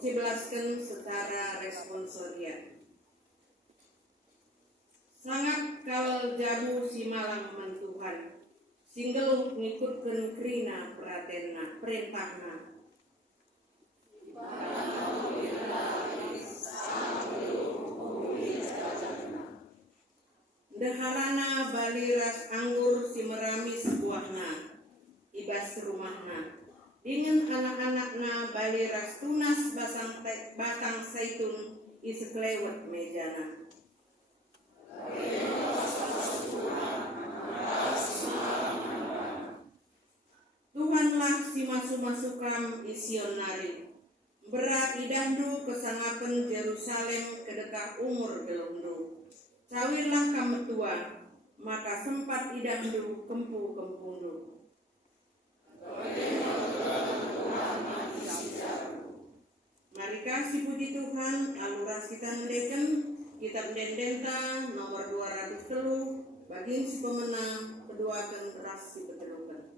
sibelaskeun secara responsoria. Sangat kalel jabu si malang mentuhan, singgeluh ngikutkeun krina pratenna perintahna. Deharana bali ras anggur si meramis buahna, ibas rumahna. Dengan anak-anakna bali ras tunas batang zaitun iseklewet mejana. Tuhanlah si masuk-masukam ision nari, berat idahdu kesangapen Yerusalem kedekah umur gelumdu. Cawirlah kametua, maka sempat idahdu kempu-kempundu. Marika si puji Tuhan, aluras kita mendeken, kitab Dendenta nomor 203, bagin si pemenang, kedua ras si petelukan.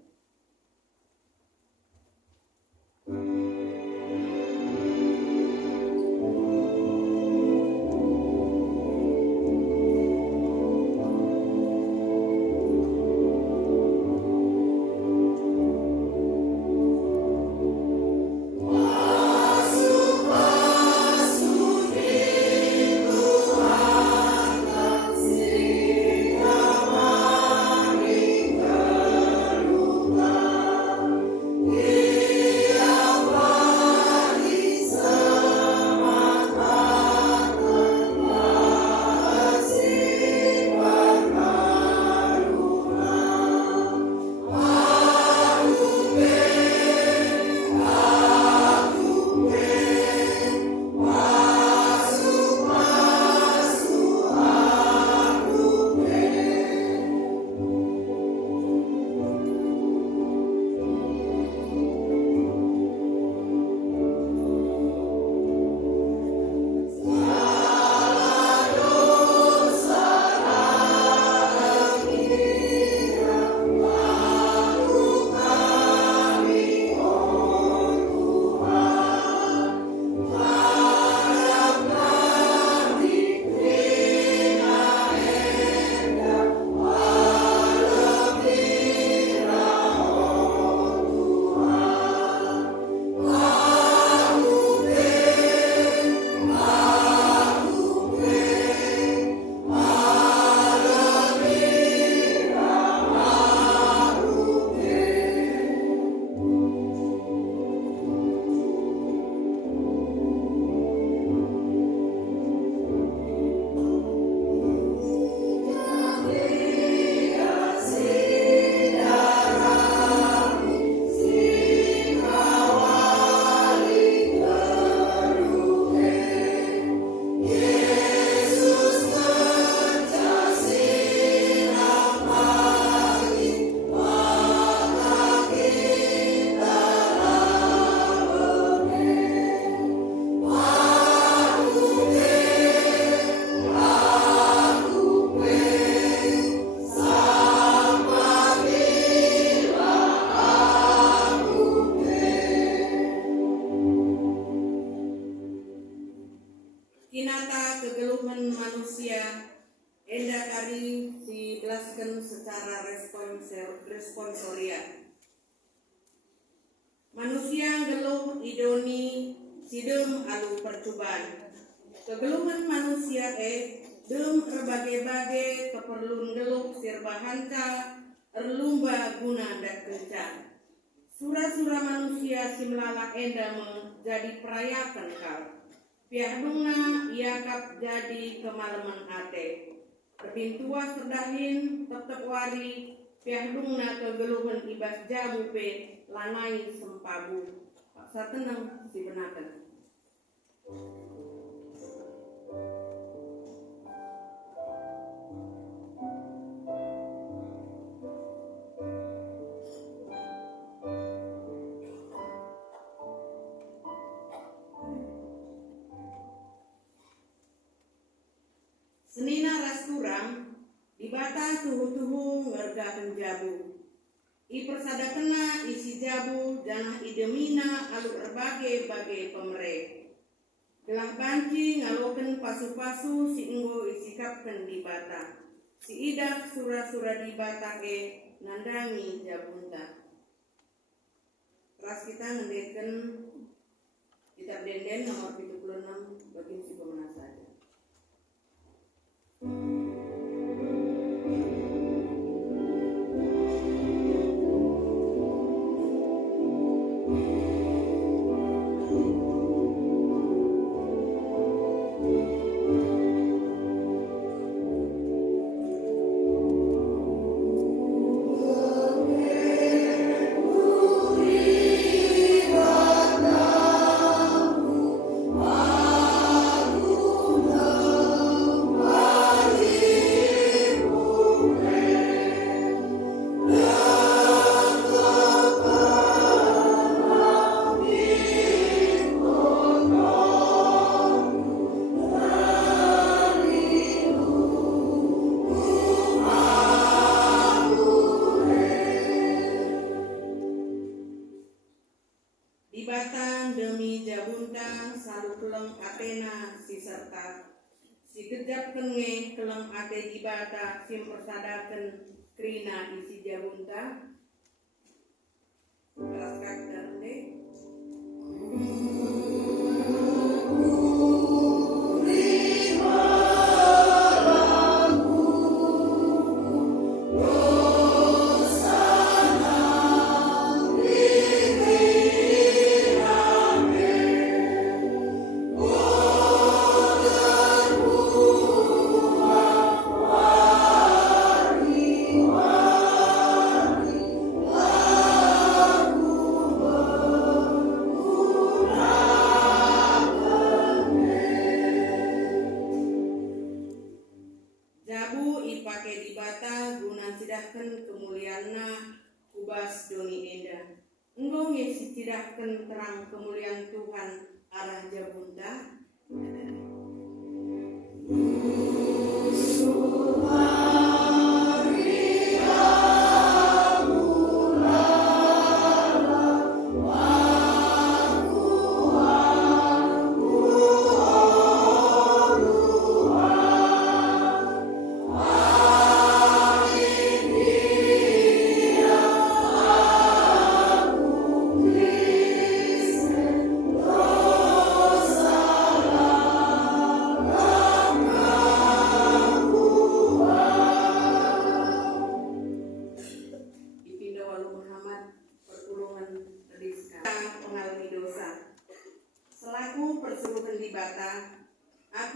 Kinata kegeluhan manusia enda kari dijelaskan secara responsoria. Manusia geluh idoni sidem alu percobaan. Kegeluhan manusia dem berbagai-bagai keperluan geluh sirba hanca erlumba guna dak kenca. Sura-sura manusia simlala enda menjadi perayakan kal. Piahdungna iakap jadi kemalaman ate. Kepintua serdahin tetep wari. Piahdungna kegeluhan ibas jabu pe lanai sempabu. Paksa tenang si benakan. Senina ras kurang, dibata tuhu-tuhu ngergakeun jabu. I persada kena isi jabu janah idemina alu erbage-bage pemere. Gelang panci ngaloken pasu-pasu si enggo isikapken di bata. Si idak sura-sura di bata nandangi jabunta. Ras kita ngendeken kitab Denden nomor 76 bagi si pemenang saja. Batang demi jabunta salu keleng Athena si serta si gejap kenge keleng ate di bata sim persadaken krina isi jabunta raskat derne kubas doni enda enggo ngisi cidahken terang kemuliaan Tuhan arah jabunta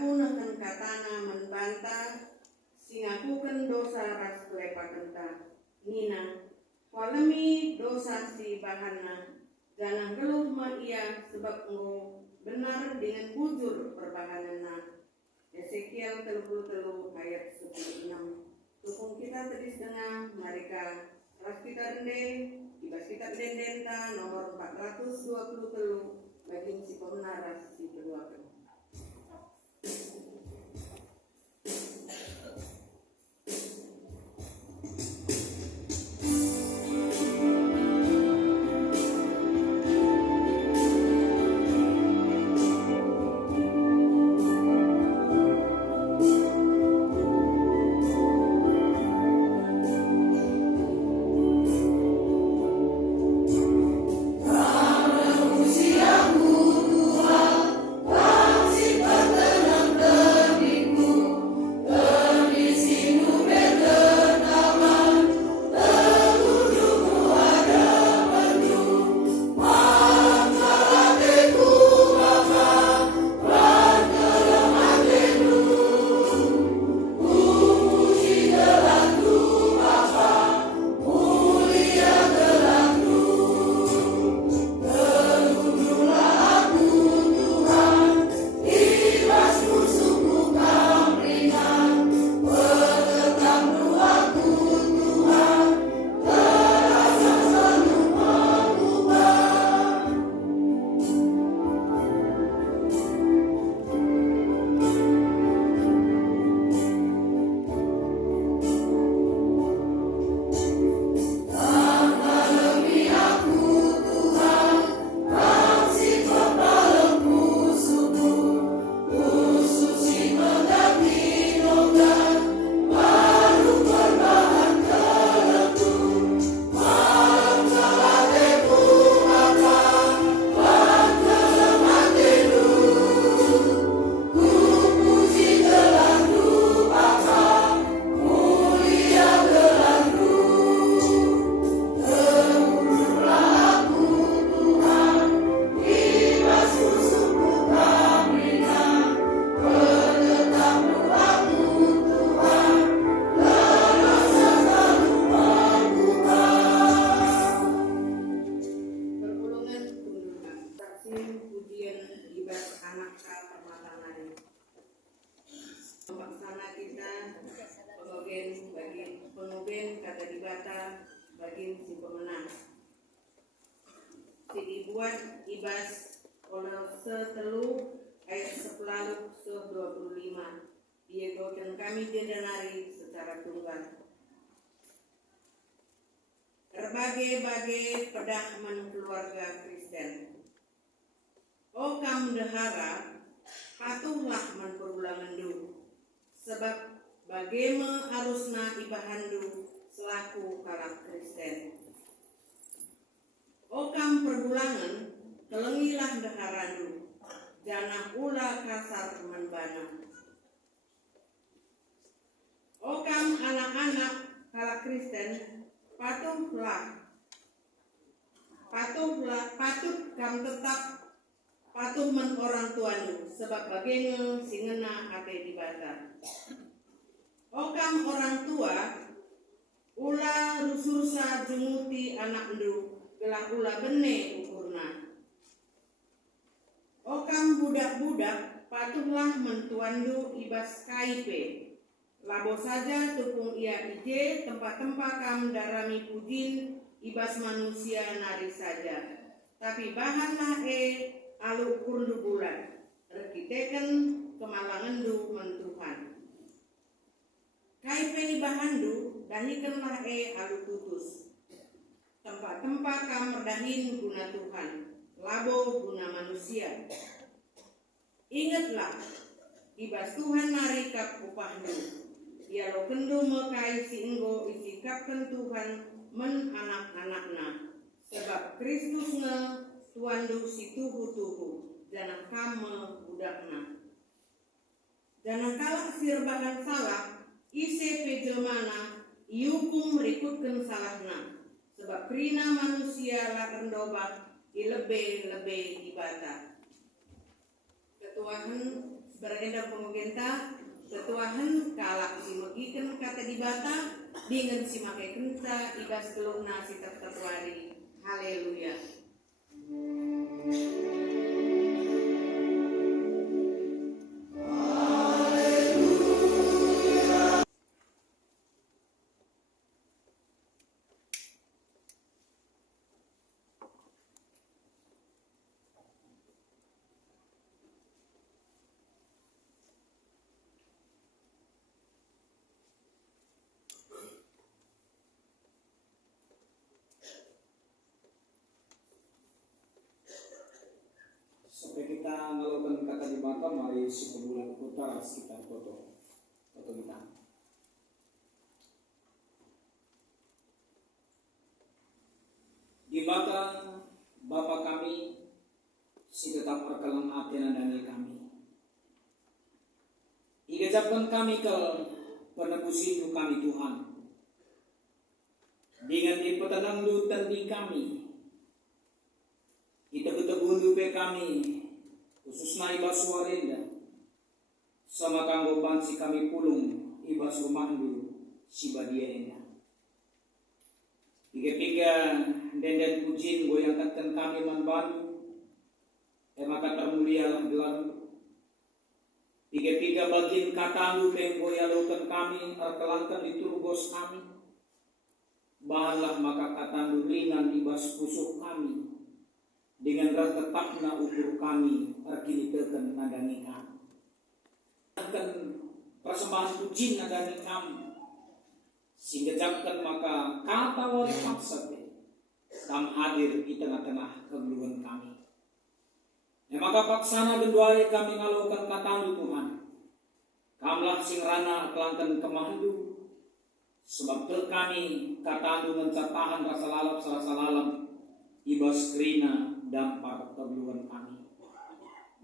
aku neken katana membantah singakuken dosa ras klepakenta nina walemi dosa si bahana jangan geluh ma ia sebab engkau benar dengan bujur perbahanana. Ezekiel 33 ayat 16. Tukung kita tadi setengah mereka ras kita dende ibas kitab Dendenta nomor 423 bagi si pemenaras si kedua. Usiamu Tuhan buat ibas oleh setelu ayat 11-25. Diego dan kami didenari secara tunggal. Berbagai-bagai pedahman keluarga Kristen. O kam dehara, patuhlah menperulangandu, sebab bagaimana arusna ibahandu selaku kalak Kristen. O kam perbulangan, kelengilah deharandu, jana ula kasar menbana. O kam anak-anak kalak Kristen, patut kam tetap patuh men orang tuanu, sebab bagenge singena ate dibata. O kam orang tua, ula rusursa jumuti anak ndu, gelah ula bene ukurna. O kam budak-budak, patuhlah mentuandu ibas kaipe. Labo saja tupung ia ije tempat-tempat kam darami pujin ibas manusia nari saja. Tapi bahanlah alu ukurdu bulan, rekiteken kemalangandu mentuhan. Kaipe ibahandu dahikanlah alu tutus. Tempat-tempat kam merdahin guna Tuhan, labo guna manusia. Ingatlah, ibas Tuhan nari kap upahdu. Ia lo kendo mekai si enggo isi kapten Tuhan men anak-anakna. Sebab Kristus nge tuandu si tuhu-tuhu, jana kame budakna. Jana kalak sirbahan salah, ise pejelmana, iukum merikutkan salahna. Sebab prina manusia lah rendobak, ilebe-lebe ibata. Ketuahan berenda pengogenta, ketuahan kalak si megiken kata dibata, dengan si makai kenta ibas gelungna si tertuari. Haleluya. Sampai kita melakukan kata di mata, mari si pemulihan utara sekitar foto kita. Di mata Bapa kami, si tetap perkelang atena dani kami. Igajapkan kami ke penebus hidup kami Tuhan. Dengan dipetenang lutan di kami. Ita-ita hundupe kami khususnya ibas suarenda sama kanggo bansi kami pulung ibas rumandu si badienda. Tiga-tiga denden pujin goyang katan kami manbandu maka termulia gelar. Tiga-tiga bagian katandu penggoyalokan kami arkelangkan di turbos kami. Bahanlah maka katandu ringan ibas pusuk kami. Dengan rasa tetapna ukur kami arkini tekan nadani kami. Akan persembahan puji nadani kami. Sehingga japkan maka kata wali paksa kam hadir di tengah-tengah kegeluhan kami. Maka paksana genduai kami ngalokan katandu Tuhan. Kamlah sing rana kelangkan kemahandu. Sebab kami katandu mencatahan rasa lalap ibas krina dampar kebeluan kami.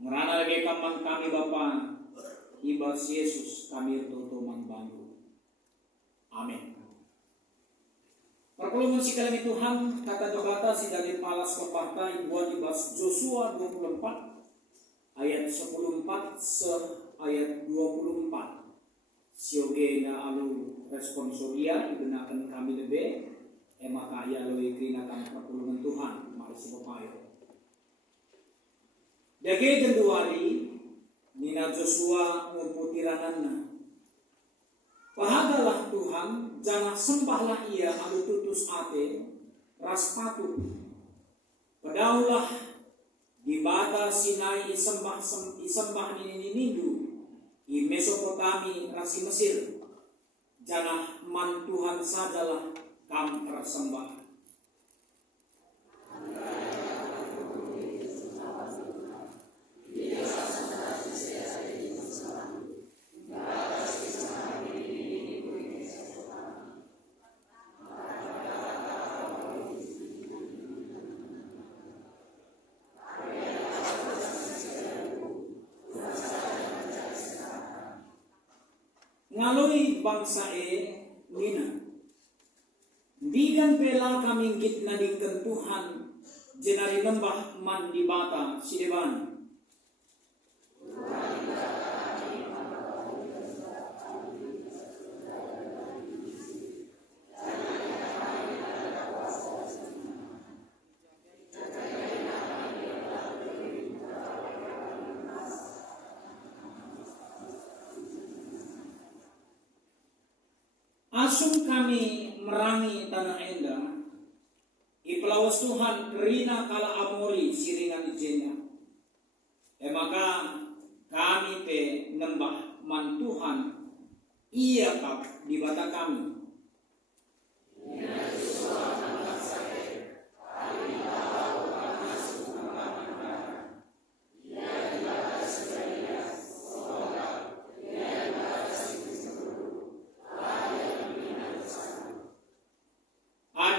Ngerana lagi kaman kami Bapa, ibas Yesus kami tutuman bantu. Amin. Perkeluman si kalian Tuhan kata jabata si dari palas pepatah buat ibas Joshua 24 ayat 14 ayat 24. Sioge na alu responsoria digunakan kami lebih maka ia lo ikrinakan perkeluman Tuhan mari sepapayo. Dage Januari Nina Joshua ngumputirananna. Pahadalah Tuhan, jangan sembahlah ia alu tutus ate ras patuh. Pedaulah di bata Sinai isembah nindu di Mesopotami rasi Mesir janah man Tuhan sajalah kam persembah. Ngaloi bangsa nina digan pela kami gitna dingken Tuhan jenari nembah man di bata sideban. Asum kami merangi tanah enda, ipelawas Tuhan rina kala amori siringan ijennya. Maka kami pe nembah man Tuhan ia kap di bata kami.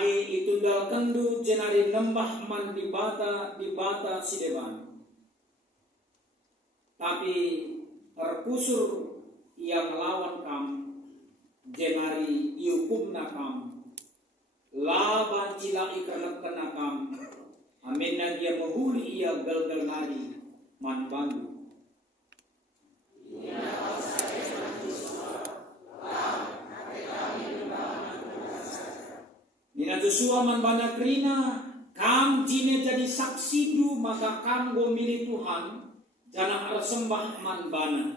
Itundal kendu jenari nembah man di bata sideban. Tapi terkusur ia melawan kam jenari iukumna kam laban cila ikerlep kena kam aminna dia menghuli ia gel-gel nari man bandu. Nina Joshua man banyak rina kam jine jadi saksi du maka kam go milih Tuhan jangan arsembah man bana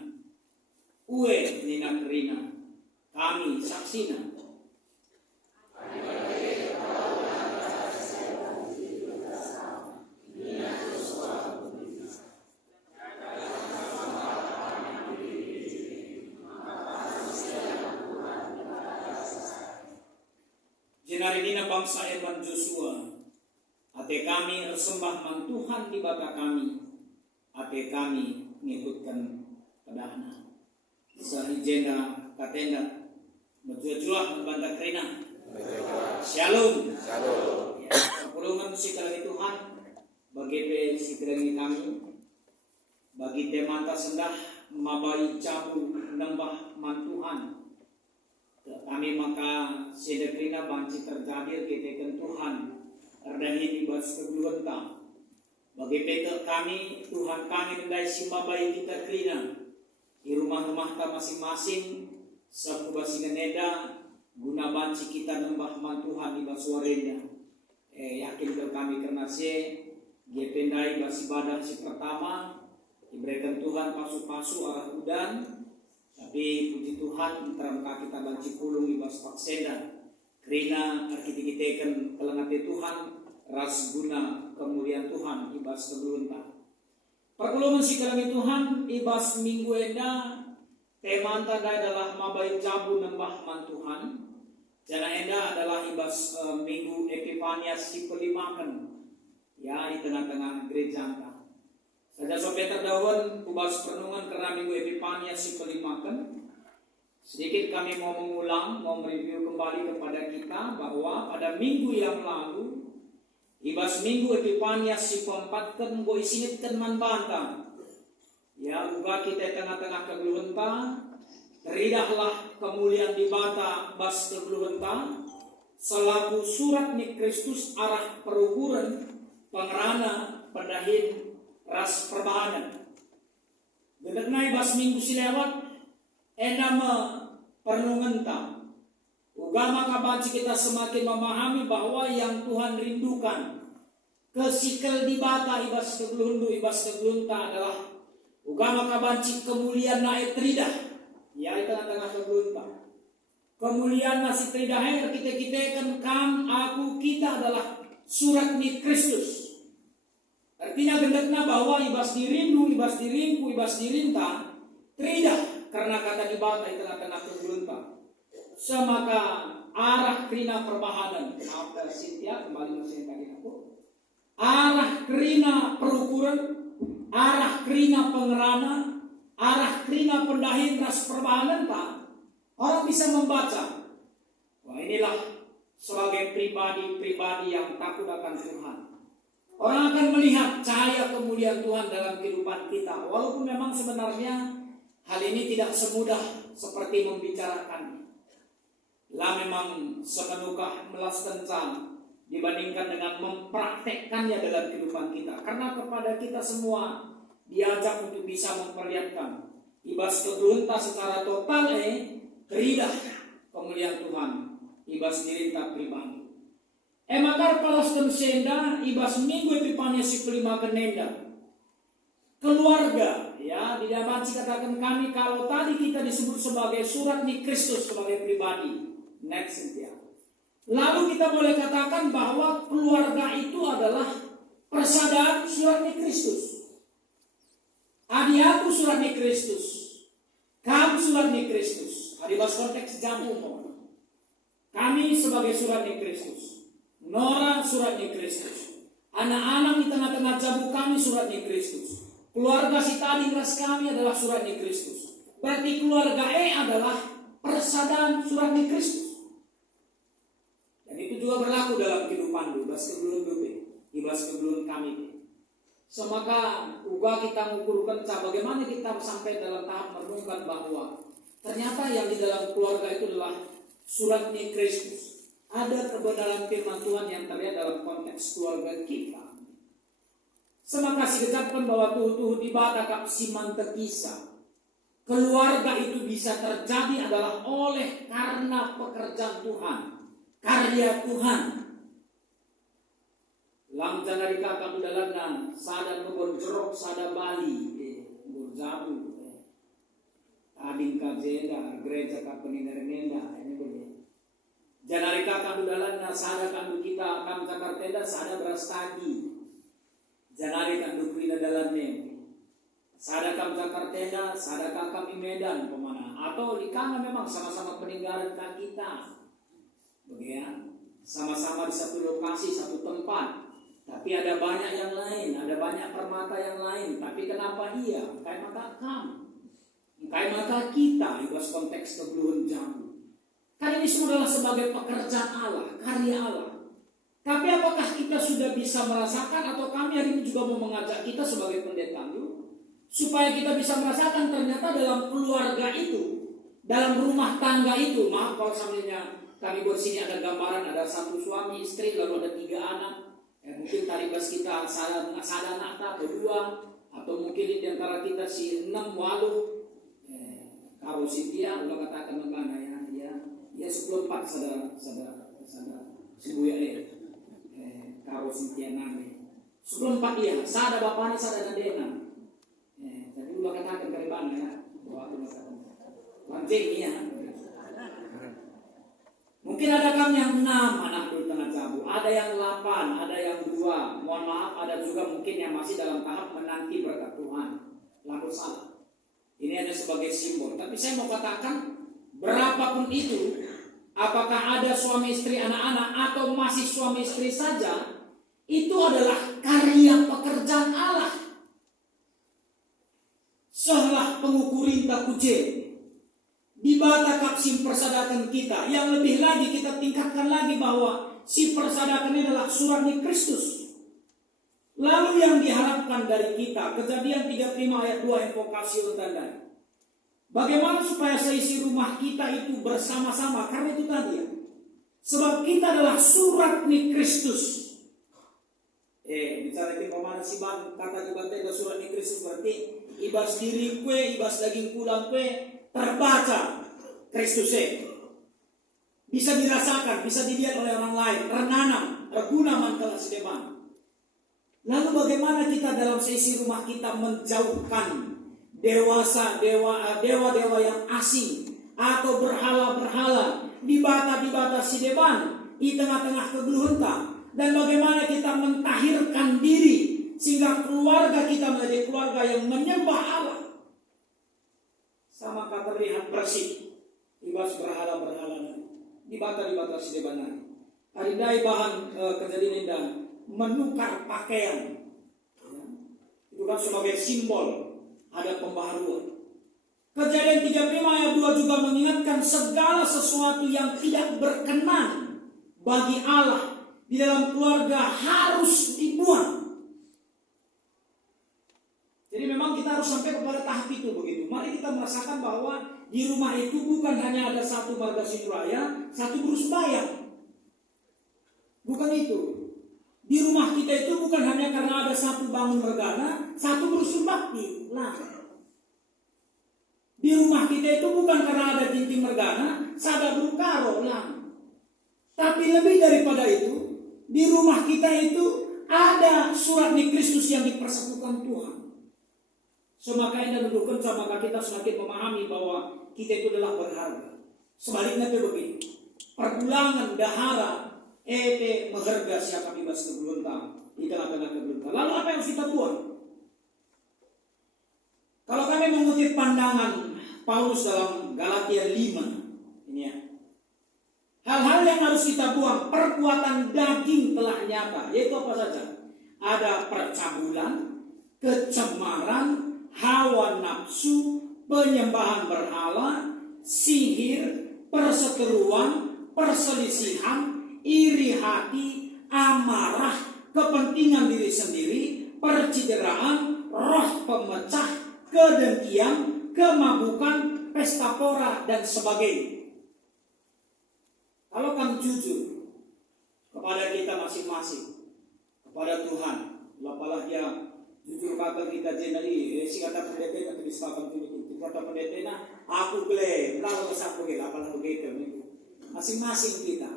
ue nina rina kami saksina. Jenari dina bangsa eman Joshua ate kami resembah man Tuhan di bata kami ate kami ngikutkan pedahna sahijena katenda betul-betul membantah kerina. Shalom. Ya, perpulungan si kalangi Tuhan bagi pe si kalangi kami bagi temata sendah mabai cabu nembah man Tuhan. Kami maka sedekrina banci terjadir ketekan Tuhan erdahi di bas kegeluenta bagi peke kami Tuhan kami mendai sima bayi kita krina di rumah-rumah ta masing-masing sakuba singeneda guna banci kita nembah man Tuhan di bas warenya yakin ke kami karena gependai bas ibadah si pertama diberikan Tuhan pasu-pasu arah udan. Tapi puji Tuhan terangka kita banci pulung ibas pakseda kerina arkitiketekan kelengate Tuhan ras guna kemuliaan Tuhan ibas kegelunta. Perpulungan si kelangi Tuhan ibas minggu enda temanta adalah mabai jabu nembah man Tuhan. Jana enda adalah ibas minggu Epifanias si pelimakan ya di tengah-tengah gereja anta. Saja sope terdawan kubas perenungan karena minggu Epifanias si pelimakan. Sedikit kami mau mengulang, mau mereview kembali kepada kita bahwa pada minggu yang lalu ibas minggu Epifanias si pempatkan go isinitkan man bantang. Ya uga kita tengah-tengah kegeluhenta teridahlah kemuliaan di bata bas kegeluhenta selaku surat ni Kristus arah perukuran pengerana pendahin ras perbahanan. Gedeknai bas minggu silewat enama pernungenta. Ugama kabanci kita semakin memahami bahwa yang Tuhan rindukan kesikal di bata ibas kegelundu ibas kegelunta adalah ugama kabanci kemuliaan naik tridah. Ya itu tengah-tengah kegelunta. Kemuliaan nasi tridah kita kan kam aku kita adalah surat ni Kristus. Artinya gendekna bahwa ibas dirindu, ibas diringku, ibas dirinta, teridah karena kata dibata di tengah-tengah kebulunta. Semaka arah kerina perbahanan, maaf dari Sintia, kembali masih yang tadi aku. Arah kerina perukuran, arah kerina pengerana, arah kerina pendahin ras perbahanan tak, orang bisa membaca. Wah, inilah sebagai pribadi-pribadi yang takut akan Tuhan. Orang akan melihat cahaya kemuliaan Tuhan dalam kehidupan kita. Walaupun memang sebenarnya hal ini tidak semudah seperti membicarakannya. Lah memang semenukah melas kencang dibandingkan dengan mempraktekkannya dalam kehidupan kita. Karena kepada kita semua diajak untuk bisa memperlihatkan ibas keberunta secara total teridah kemuliaan Tuhan. Ibas dirinta pribadi. Makar palastem senda ibas minggu epipania si kelima kenenda. Keluarga, ya, di dalam katakan kami kalau tadi kita disebut sebagai surat ni Kristus sebagai pribadi. Next ya. Lalu kita boleh katakan bahwa keluarga itu adalah persaudaraan surat ni Kristus. Adi aku surat ni Kristus. Kamu surat ni Kristus. Adi bahas konteks jamu. Kami sebagai surat ni Kristus. Nora surat ni Kristus. Anak-anak di tengah-tengah jamu kami surat ni Kristus. Keluarga si tadi ras kami adalah surat ni Kristus. Berarti keluarga adalah persaudaraan surat ni Kristus. Dan itu juga berlaku dalam kehidupan ibas kebelum kami. Semaka ubah kita mengukurkan bagaimana kita sampai dalam tahap merenungkan bahwa ternyata yang di dalam keluarga itu adalah surat ni Kristus. Ada kebenaran firman Tuhan yang terlihat dalam konteks keluarga kita. Semaka siketapkan bahwa tuh di batakap siman terkisah. Keluarga itu bisa terjadi adalah oleh karena pekerjaan Tuhan, karya Tuhan. Lam jangan dikatakan dalam sada berjerok sada Bali, berjabu. Ading kajenda gereja kapeninernenda ini boleh. Jangan dikatakan dalam sada kandu kita kam Jakarta sada beras tadi. Jangan dikatakan kita dalamnya. Sada kam Jakarta, sada kami Medan pemana. Atau di kana memang sama-sama peninggalan kita. Begitu. Sama-sama di satu lokasi, satu tempat. Tapi ada banyak yang lain, ada banyak permata yang lain. Tapi kenapa iya? Kayak mata kamu. Kayak mata kita, itu konteks kebeluhan jamu. Karena ini semua adalah sebagai pekerjaan Allah, karya Allah. Tapi apakah kita sudah bisa merasakan atau kami hari ini juga mau mengajak kita sebagai pendeta dulu, supaya kita bisa merasakan ternyata dalam keluarga itu, dalam rumah tangga itu, maaf kalau seandainya kami buat sini ada gambaran ada satu suami istri lalu ada 3 anak. Mungkin tadi pas kita sada anak atau 2 atau mungkin di antara kita si 6 walu. Kalau si dia udah katakan mana ya 10-4 sada sibuya karo sintia nane 10-4 dia sada bapaknya sada nadena jadi udah katakan dari mana ya waktu katakan lancing ya mungkin ada kami yang 6 anak di tengah jabu, ada yang 8, ada yang 2, mohon maaf ada juga mungkin yang masih dalam tahap menanti berkat Tuhan. Lalu salah. Ini ada sebagai simbol. Tapi saya mau katakan berapapun itu, apakah ada suami istri anak-anak atau masih suami istri saja, itu adalah karya pekerjaan Allah. Seolah pengukurin tak kujen. Di bata kapsim persadakan kita. Yang lebih lagi kita tingkatkan lagi bahwa si persadakan ini adalah surat ni Kristus. Lalu yang diharapkan dari kita, Kejadian 35 ayat 2 invokasi tanda. Bagaimana supaya seisi rumah kita itu bersama-sama? Karena itu tadi ya. Sebab kita adalah surat ni Kristus. Bicara di pemana si bang kata juga tenda surat ni Kristus berarti ibas diri kue, ibas daging kulang kue terbaca Kristus bisa dirasakan, bisa dilihat oleh orang lain, tertanam, terguna mantel sedepan. Lalu bagaimana kita dalam seisi rumah kita menjauhkan dewa-dewa yang asing atau berhala-berhala di bata sideban di tengah-tengah kegeluhunta, dan bagaimana kita mentahirkan diri sehingga keluarga kita menjadi keluarga yang menyembah Allah. Sama kata terlihat bersih, ibas berhala-berhala dibata sedebanari. Adidai bahan kejadian dan menukar pakaian. Itu kan sebagai simbol ada pembaharuan. Kejadian 35 ayat 2 juga mengingatkan segala sesuatu yang tidak berkenan bagi Allah di dalam keluarga harus dibuang. Jadi memang kita harus sampai kepada tahap itu begitu. Mari kita merasakan bahwa di rumah itu bukan hanya ada satu marga Sinuraya, satu guru sembahyang. Bukan itu. Di rumah kita itu bukan hanya karena ada satu bangun mergana, satu berusul bakti. Nah, di rumah kita itu bukan karena ada tinting mergana, sada berukaro. Nah, tapi lebih daripada itu, di rumah kita itu ada surat di Kristus yang dipersatukan Tuhan. Semakin dudukkan maka kita semakin memahami bahwa kita itu adalah berharga. Sebaliknya itu begitu. Pergulangan dahara mengharga siapa bebas kebeluntang di tengah-tengah kebeluntang. Lalu apa yang harus kita buat? Kalau kami mengutip pandangan Paulus dalam Galatia 5, ini ya. Hal-hal yang harus kita buang, perbuatan daging telah nyata, yaitu apa saja? Ada percabulan, kecemaran, hawa nafsu, penyembahan berhala, sihir, perseteruan, perselisihan, iri hati, amarah, kepentingan diri sendiri, percideraan, roh pemecah, kedengkian, kemabukan, pesta pora, dan sebagainya. Kalau kami jujur kepada kita masing-masing, kepada Tuhan, lapalah dia jujur kata kita jenari, si kata pendeta atau disahkan itu, kata pendeta nah, aku beli, lalu kesapu kita, apalah begitu, masing-masing kita.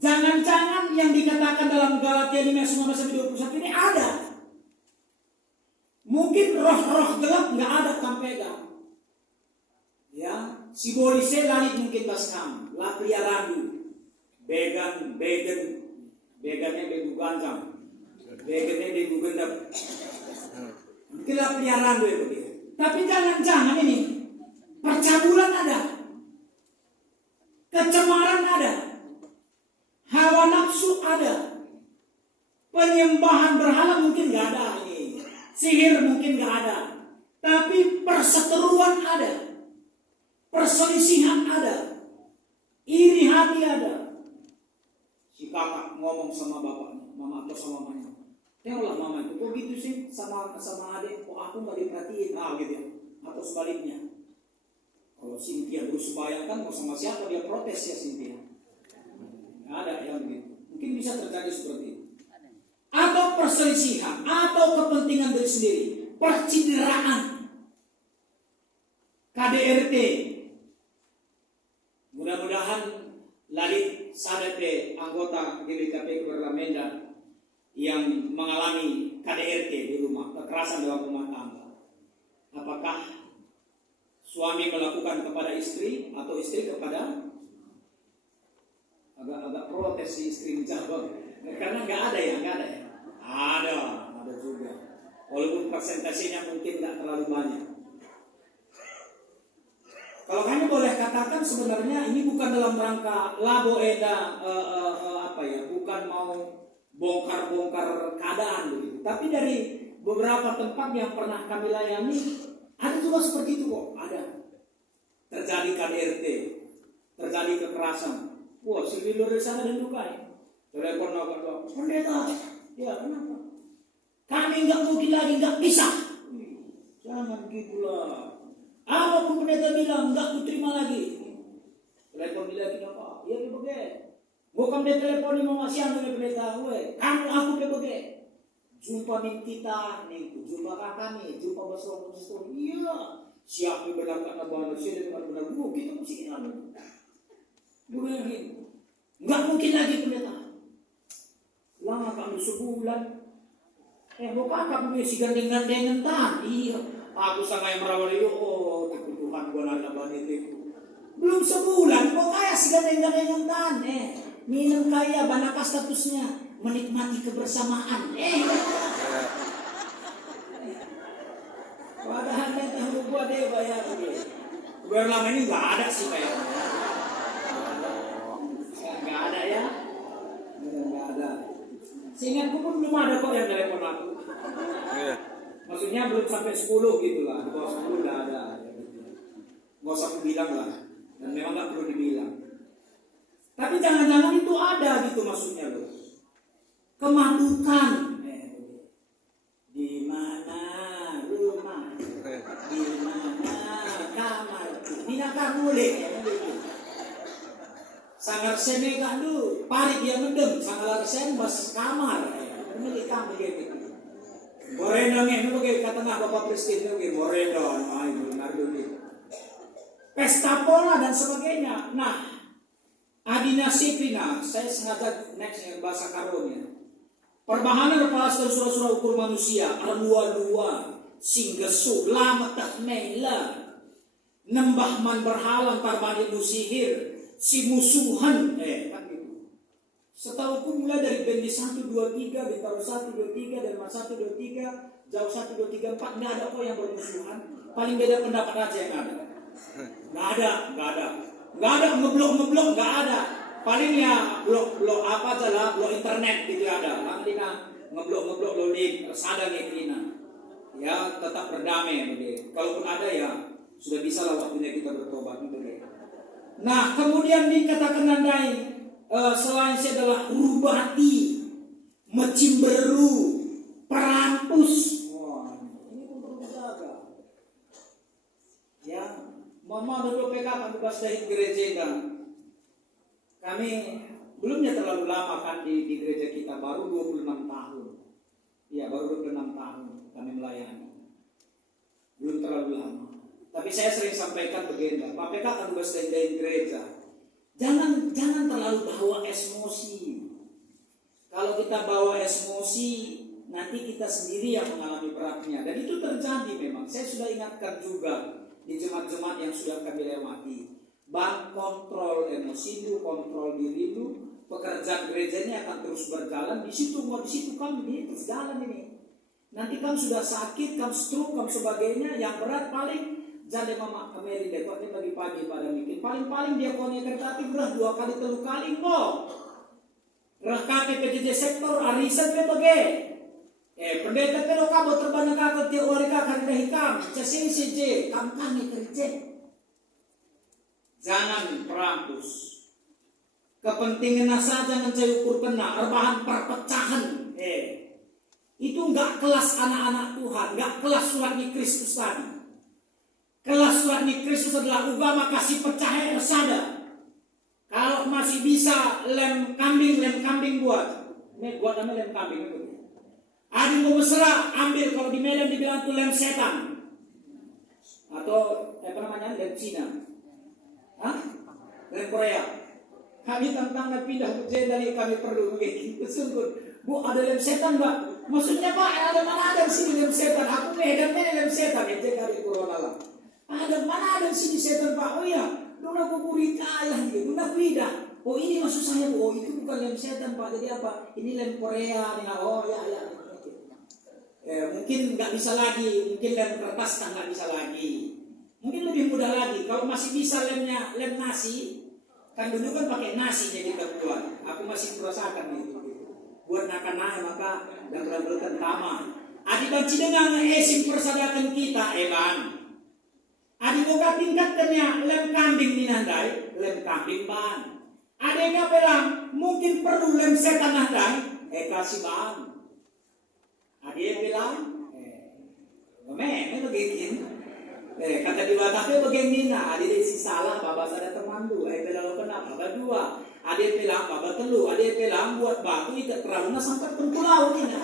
Jangan-jangan yang dikatakan dalam Galatia 5:19-21 ini ada. Mungkin roh-roh gelap nggak ada kampega. Ya, si bolise langit mungkin baskam, la pria randu, begannya begu ganjang, begannya begu gendap. Mungkin la pria randu ya begitu. Tapi jangan-jangan ini percabulan ada, kecemaran ada, hawa nafsu ada, penyembahan berhala mungkin nggak ada ini, sihir mungkin nggak ada, tapi perseteruan ada, perselisihan ada, iri hati ada. Si kakak ngomong sama bapaknya, mama atau sama mamanya, tengoklah mama itu, kok gitu sih sama adik, kok aku nggak diperhatiin, gitu ya, atau sebaliknya. Kalau Cynthia terus bayangkan mau sama siapa dia protes ya Cynthia. Ada yang begitu. Mungkin bisa terjadi seperti itu. Atau perselisihan, atau kepentingan diri sendiri, percideraan, KDRT. Mudah-mudahan Lalit Sadete, anggota GBKP Keluarga Medan yang mengalami KDRT di rumah, kekerasan dalam rumah tangga. Apakah suami melakukan kepada istri atau istri kepada, agak protes si istri menjawab karena nggak ada ya, ada juga, walaupun presentasinya mungkin nggak terlalu banyak. Kalau kami boleh katakan sebenarnya ini bukan dalam rangka labo eda bukan mau bongkar keadaan begitu, tapi dari beberapa tempat yang pernah kami layani ada juga seperti itu kok, ada terjadi KDRT, terjadi kekerasan. Wah, sebilur di sana dan duka ya. Telepon apa? Pendeta, ya kenapa? Kami nggak mungkin lagi nggak bisa. Jangan gitulah. Apapun pendeta bilang nggak kuterima lagi. Telepon dia lagi apa? Ya begitu. Bukan dia telepon mau masih anu pendeta gue. Kamu aku begitu. Jumpa kita nih, jumpa kakak nih, jumpa besok. Iya. Siapa benar kata bahwa sih dengan benar kita mesti anu. Bukan, nggak mungkin lagi pendeta. Lama kami sebulan. Bukan kamu si gandeng-gandengan tan. Iya, aku sangat merawat itu. Oh, kebutuhan gua nada banget itu. Belum sebulan, kok kayak si gandeng-gandengan tan. Minum kaya, banaka statusnya, menikmati kebersamaan. Lama ini nggak ada sih kayaknya. Nggak ada ya. Nggak ada. Seingatku pun belum ada kok yang telepon aku. Maksudnya belum sampai 10 gitu lah. Di bawah 10 nggak ada. Nggak usah aku bilang lah. Dan memang nggak perlu dibilang. Tapi jangan-jangan itu ada gitu maksudnya loh. Kemabukan. Di mana rumah? Di mana kamar? Binaka mulai. Sangar semega dulu, parik dia mendem, sangar sen bas kamar. Ini kamu gitu. Moreno nih, ini kayak kata nggak Bapak Presiden itu, moreno, itu nardo gitu. Pesta pola dan sebagainya. Nah, adina sipina, saya sengaja next yang bahasa karunya. Perbahanan repalas dan surah-surah ukur manusia, arwah-luah, singgesu, lama tak mela, nembah man berhalang tarbani musihir. Si musuhan, kan gitu. Setahuku mulai dari bendi 1, 2, 3, bintaro 1, 2, 3, dan 1, 2, 3, jauh 1, 2, 3, 4, nggak ada kok yang bermusuhan. Paling beda pendapat aja yang ada. Nggak ada, ngeblok, nggak ada. Paling ya blok apa aja lah, blok internet gitu ada. Nanti ngeblok loading, sadar ya kena. Ya tetap berdamai begitu. Kalaupun ada ya sudah bisa lah waktunya kita bertobat begitu. Nah, kemudian dikatakan nandai selain itu adalah rubati, mecimberu, perampus. Wah, ini pun perlu dijaga. Ya, mama dulu PK kan bebas dari gereja kan. Kami belumnya terlalu lama kan di gereja kita, baru 26 tahun. Ya, baru 26 tahun kami melayani. Belum terlalu lama. Tapi saya sering sampaikan begini, Pak PK kan tugas dari gereja. Jangan terlalu bawa emosi. Kalau kita bawa emosi, nanti kita sendiri yang mengalami beratnya. Dan itu terjadi memang. Saya sudah ingatkan juga di jemaat-jemaat yang sudah kami lewati. Bang, kontrol emosi itu, kontrol diri itu, pekerjaan gerejanya akan terus berjalan. Di situ kami terus jalan ini. Nanti kamu sudah sakit, kamu stroke, kamu sebagainya, yang berat paling jadi mama kemeri deh, kok dia pagi-pagi pada mikir. Paling dia konek kertatif berah 2 kali 3 kali kok. Rekate PJJ sektor arisan pe bage. Pendeta pero kabo terbana kakak tiap hari kakak hikam. Cacing CJ, kampanye kerja. Jangan perampus. Kepentingan saja mencari ukur kena, rebahan perpecahan. Itu enggak kelas anak-anak Tuhan, enggak kelas surat di Kristus tadi. Kelas surat di Kristus adalah agama kasih percaya bersada. Kalau masih bisa lem kambing buat. Ini buat namanya lem kambing itu. Ada mau mesra, ambil, kalau di Medan dibilang itu lem setan. Atau apa namanya, lem Cina. Lem Korea. Kami tentang pindah ke dari kami perlu begitu. Sungguh, Bu ada lem setan Mbak. Maksudnya Pak, ada mana ada sini lem setan? Aku Medan lem setan itu dari corona lah. Ada mana ada sini setan Pak? Oh ya, dona kuburi ayah gitu, dona bida. Oh ini maksud saya, oh itu bukan lem setan Pak. Jadi apa? Ini lem Korea. Oh ya. Mungkin nggak bisa lagi, mungkin lem kertas kan nggak bisa lagi. Mungkin lebih mudah lagi. Kalau masih bisa lemnya lem nasi, kan dulu kan pakai nasi jadi kebuat. Aku masih merasakan itu. Buat nakan maka dan berangkat tama. Adi banci dengan esim persadakan kita, Evan. Adi boga tingkatkannya lem kambing minandai, lem kambing ban. Adanya bilang mungkin perlu lem setan nandai, kasih ban. Adi bilang, begitu. Kata di Bataknya begini, adi si salah, baba sada temandu, bilang kenapa, baba 2. Adi bilang baba telu, adi bilang buat batu ikat perahu sampai pentulau ini.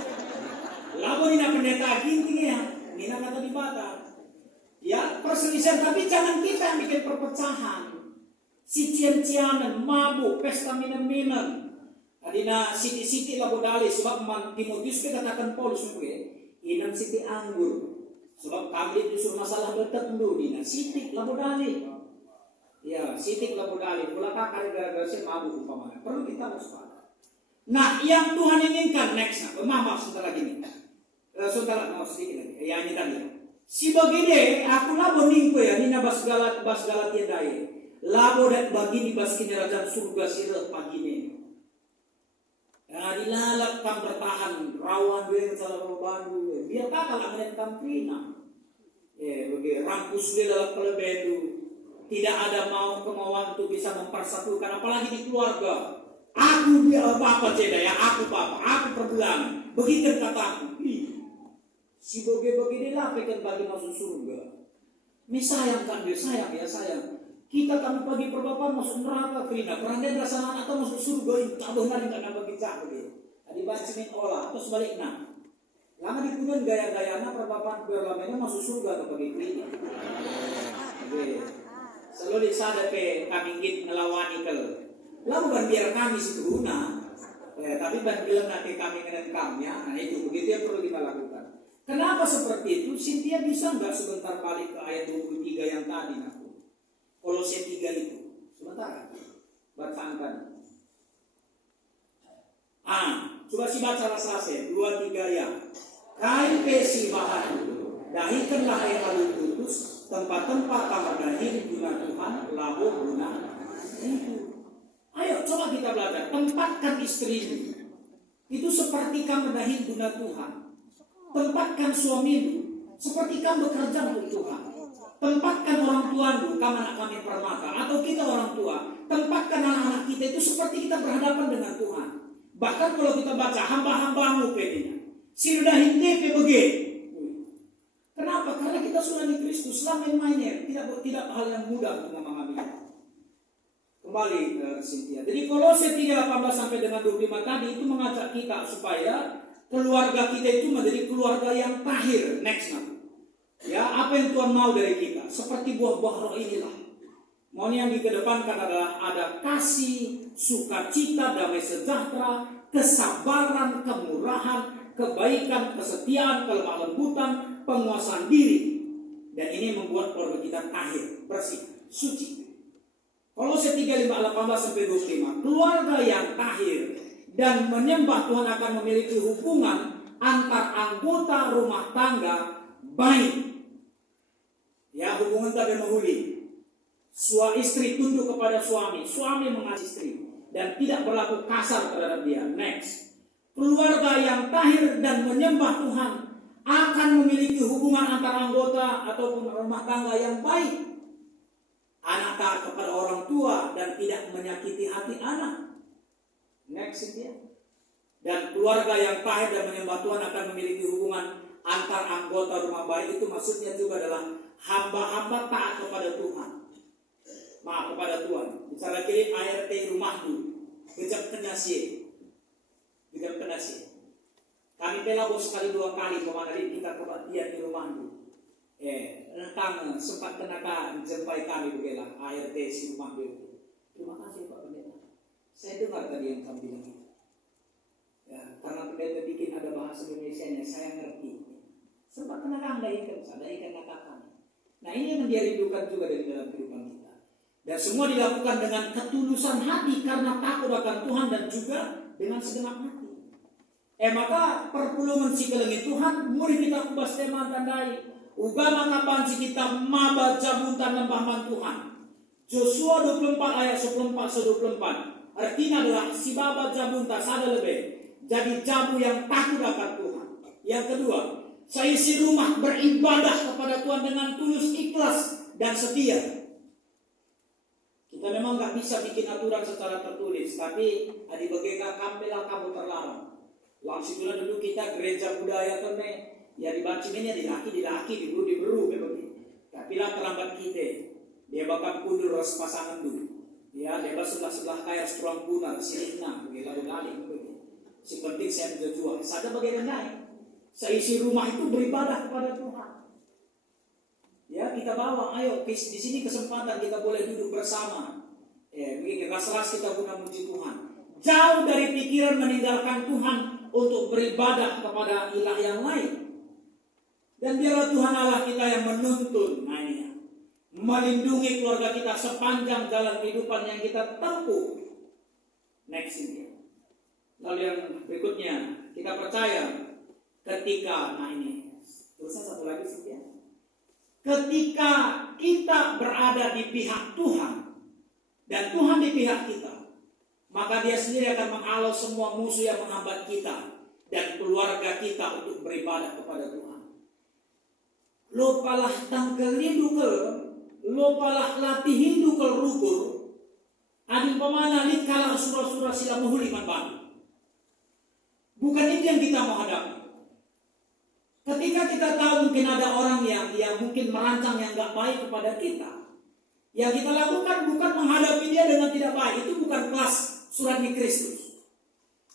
Lalu ini pendeta gini ya, ini kata di Batak. Ya perselisihan, tapi jangan kita yang bikin perpecahan. Si cian-cianan, mabuk, pesta minum-minum. Adina siti-siti labu dali, sebab Timotius katakan Paulus inam siti anggur. Sebab kami justru masalah bertentu dina sitik labu dali. Ya, sitik labu dali. Pulakah kali gara-gara saya mabuk umpamanya. Perlu kita waspada. Nah, yang Tuhan inginkan next, maaf sebentar lagi nih. Sebentar, sedikit lagi. Ya ini tadi. Si begini, aku labo ningko ya, nina bas galat ya daya. Labo dat bagi di bas kinerajan surga sirah pagi ini. Ya dilalap kam bertahan, rawan dengan salah bandu. Biar kakak lah ngeliat kam prina. Ya, bagi rampus dia dalam pelebedu. Tidak ada kemauan untuk bisa mempersatukan, apalagi di keluarga. Aku dia bapak ceda ya, aku bapak, aku perbulan. Begitu kataku. Si boge-boge dilapekan bagi masuk surga. Ini sayang kan dia, sayang ya sayang. Kita kami pagi perbapaan masuk neraka krina. Kerana rasa anak atau masuk surga itu tabuh nari tak nampak kita begitu. Adi bacimin olah atau sebaliknya. Lama dikunan gaya-gayana perbapaan berlamanya masuk surga atau bagi krina. Oke. Selalu disada pe kami ingin ngelawani kalau. Lalu kan biar kami seguna. Tapi ban bilang nanti kami ngerenkamnya. Nah itu begitu yang perlu kita lakukan. Kenapa seperti itu? Cynthia bisa nggak sebentar balik ke ayat 23 yang tadi aku? Kolose 3 itu. Sebentar. Bacaan tadi. Coba si baca selesai. 2-3 ya. Kain pesi bahan dahikanlah air lalu putus tempat-tempat kamar dahir guna Tuhan lalu guna itu. Ayo coba kita belajar. Tempatkan istrimu. Itu seperti kamar dahir guna Tuhan. Tempatkan suamimu seperti kamu bekerja untuk Tuhan. Tempatkan orang tuamu, kamu anak kami permata, atau kita orang tua. Tempatkan anak-anak kita itu seperti kita berhadapan dengan Tuhan. Bahkan kalau kita baca hamba-hambamu pedenya. Sirdahin tepe begitu. Kenapa? Karena kita sudah di Kristus. Main-mainnya tidak hal yang mudah untuk memahaminya. Kembali ke Cynthia. Jadi Kolose 3:18 dengan 25 tadi itu mengajak kita supaya keluarga kita itu menjadi keluarga yang tahir. Next now. Ya, apa yang Tuhan mau dari kita? Seperti buah-buah roh inilah. Maunya yang dikedepankan adalah ada kasih, sukacita, damai sejahtera, kesabaran, kemurahan, kebaikan, kesetiaan, kelemah lembutan, penguasaan diri. Dan ini membuat keluarga kita tahir, bersih, suci. Kolose 3:18-25. Keluarga yang tahir dan menyembah Tuhan akan memiliki hubungan antar anggota rumah tangga baik. Ya, hubungan tadi menghuli. Istri tunduk kepada suami, suami mengasihi istri dan tidak berlaku kasar terhadap dia. Next. Keluarga yang tahir dan menyembah Tuhan akan memiliki hubungan antar anggota ataupun rumah tangga yang baik. Anak taat kepada orang tua dan tidak menyakiti hati anak. Next dia. Dan keluarga yang tahir dan menyembah Tuhan akan memiliki hubungan antar anggota rumah baik. Itu maksudnya juga adalah hamba-hamba taat kepada Tuhan. Maaf kepada Tuhan. Misalnya kirim ART rumahku. Gejap kenasi. Kami pelabos sekali 2 kali kemana kita kebaktian di rumahku. Tentang sempat kenakan jempai kami begela ART si rumah itu. Terima kasih Pak Pendeta. Saya dengar tadi yang kamu bilang itu. Ya, karena pendeta bikin ada bahasa Indonesianya, saya ngerti. Sempat kenakan ada ikan katakan. Nah ini yang dia rindukan juga dari dalam kehidupan kita. Dan semua dilakukan dengan ketulusan hati karena takut akan Tuhan dan juga dengan segenap hati. Maka perpulungan si kelengit Tuhan, murid kita kubas tema tandai. Ugama kapan si kita maba jabuntan nembahman Tuhan. Joshua 24 ayat 24-24. Artinya adalah si baba jabunta sada lebih. Jadi jabu yang takut akan Tuhan. Yang kedua, saya isi rumah beribadah kepada Tuhan dengan tulus, ikhlas dan setia. Kita memang nggak bisa bikin aturan secara tertulis, tapi adi bagaikan kambelah kamu terlarang. Langsung dulu kita gereja budaya tene, ya dibaciminnya dilaki, diberu begitu. Tapi lah terlambat kita, dia bakal kundur ras pasangan dulu. Ya, dia sebelah kaya setuang punar, silihna, begitu lalu begitu. Si penting saya bisa jual. Sadar bagaimana? Seisi rumah itu beribadah kepada Tuhan. Ya, kita bawa, ayo di sini kesempatan kita boleh duduk bersama. Begini ras-ras kita guna muji Tuhan. Jauh dari pikiran meninggalkan Tuhan untuk beribadah kepada ilah yang lain. Dan biarlah Tuhan Allah kita yang menuntun, melindungi keluarga kita sepanjang jalan kehidupan yang kita tempuh. Next ini. Lalu yang berikutnya, kita percaya ketika, terusnya satu lagi sih ya. ketika kita berada di pihak Tuhan dan Tuhan di pihak kita, maka Dia sendiri akan menghalau semua musuh yang menghambat kita dan keluarga kita untuk beribadah kepada Tuhan. Lopalah tangkeli dukel, lopalah latihin dukel rukur, adil pemana lit kalah surah-surah sila muhuli manbani. Bukan itu yang kita mau hadapi. Ketika kita tahu mungkin ada orang yang mungkin merancang yang gak baik kepada kita, yang kita lakukan bukan menghadapi dia dengan tidak baik. Itu bukan kelas surat di Kristus.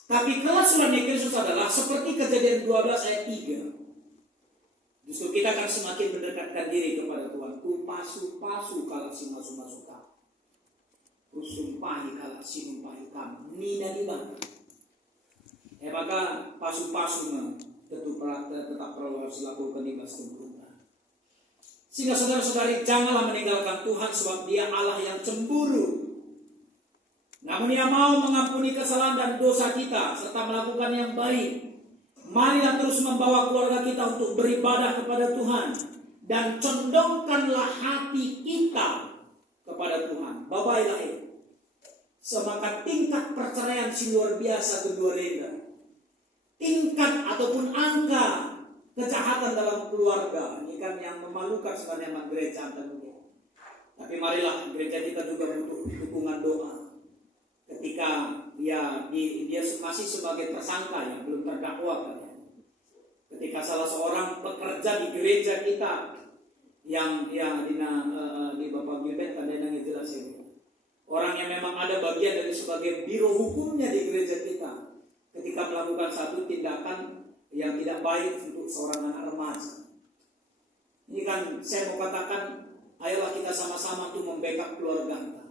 Tapi kelas surat di Kristus adalah seperti Kejadian 12 ayat 3. Justru kita akan semakin mendekatkan diri kepada Tuhan. Ku pasu-pasu kalau si masuk-masuk kamu. Ku sumpahi kalau si numpahi kamu. Nina di mana? Maka pasu-pasu tetap perlu harus dilakukan di keburukan. Sehingga saudara-saudari janganlah meninggalkan Tuhan sebab Dia Allah yang cemburu. Namun Dia mau mengampuni kesalahan dan dosa kita serta melakukan yang baik. Marilah terus membawa keluarga kita untuk beribadah kepada Tuhan dan condongkanlah hati kita kepada Tuhan. Bapak Ilahi, semakin tingkat perceraian si luar biasa kedua reda. Tingkat ataupun angka kejahatan dalam keluarga ini kan yang memalukan sebenarnya gereja tentunya. Tapi marilah gereja kita juga butuh dukungan doa. Ketika dia masih sebagai tersangka yang belum terdakwa kan. Ketika salah seorang pekerja di gereja kita yang di Bapak Gilbert kan yang jelas ini. Orang yang memang ada bagian dari sebagai biro hukumnya di gereja kita. Ketika melakukan satu tindakan yang tidak baik untuk seorang anak remaja. Ini kan saya mau katakan, ayolah kita sama-sama untuk membackup keluarga kita.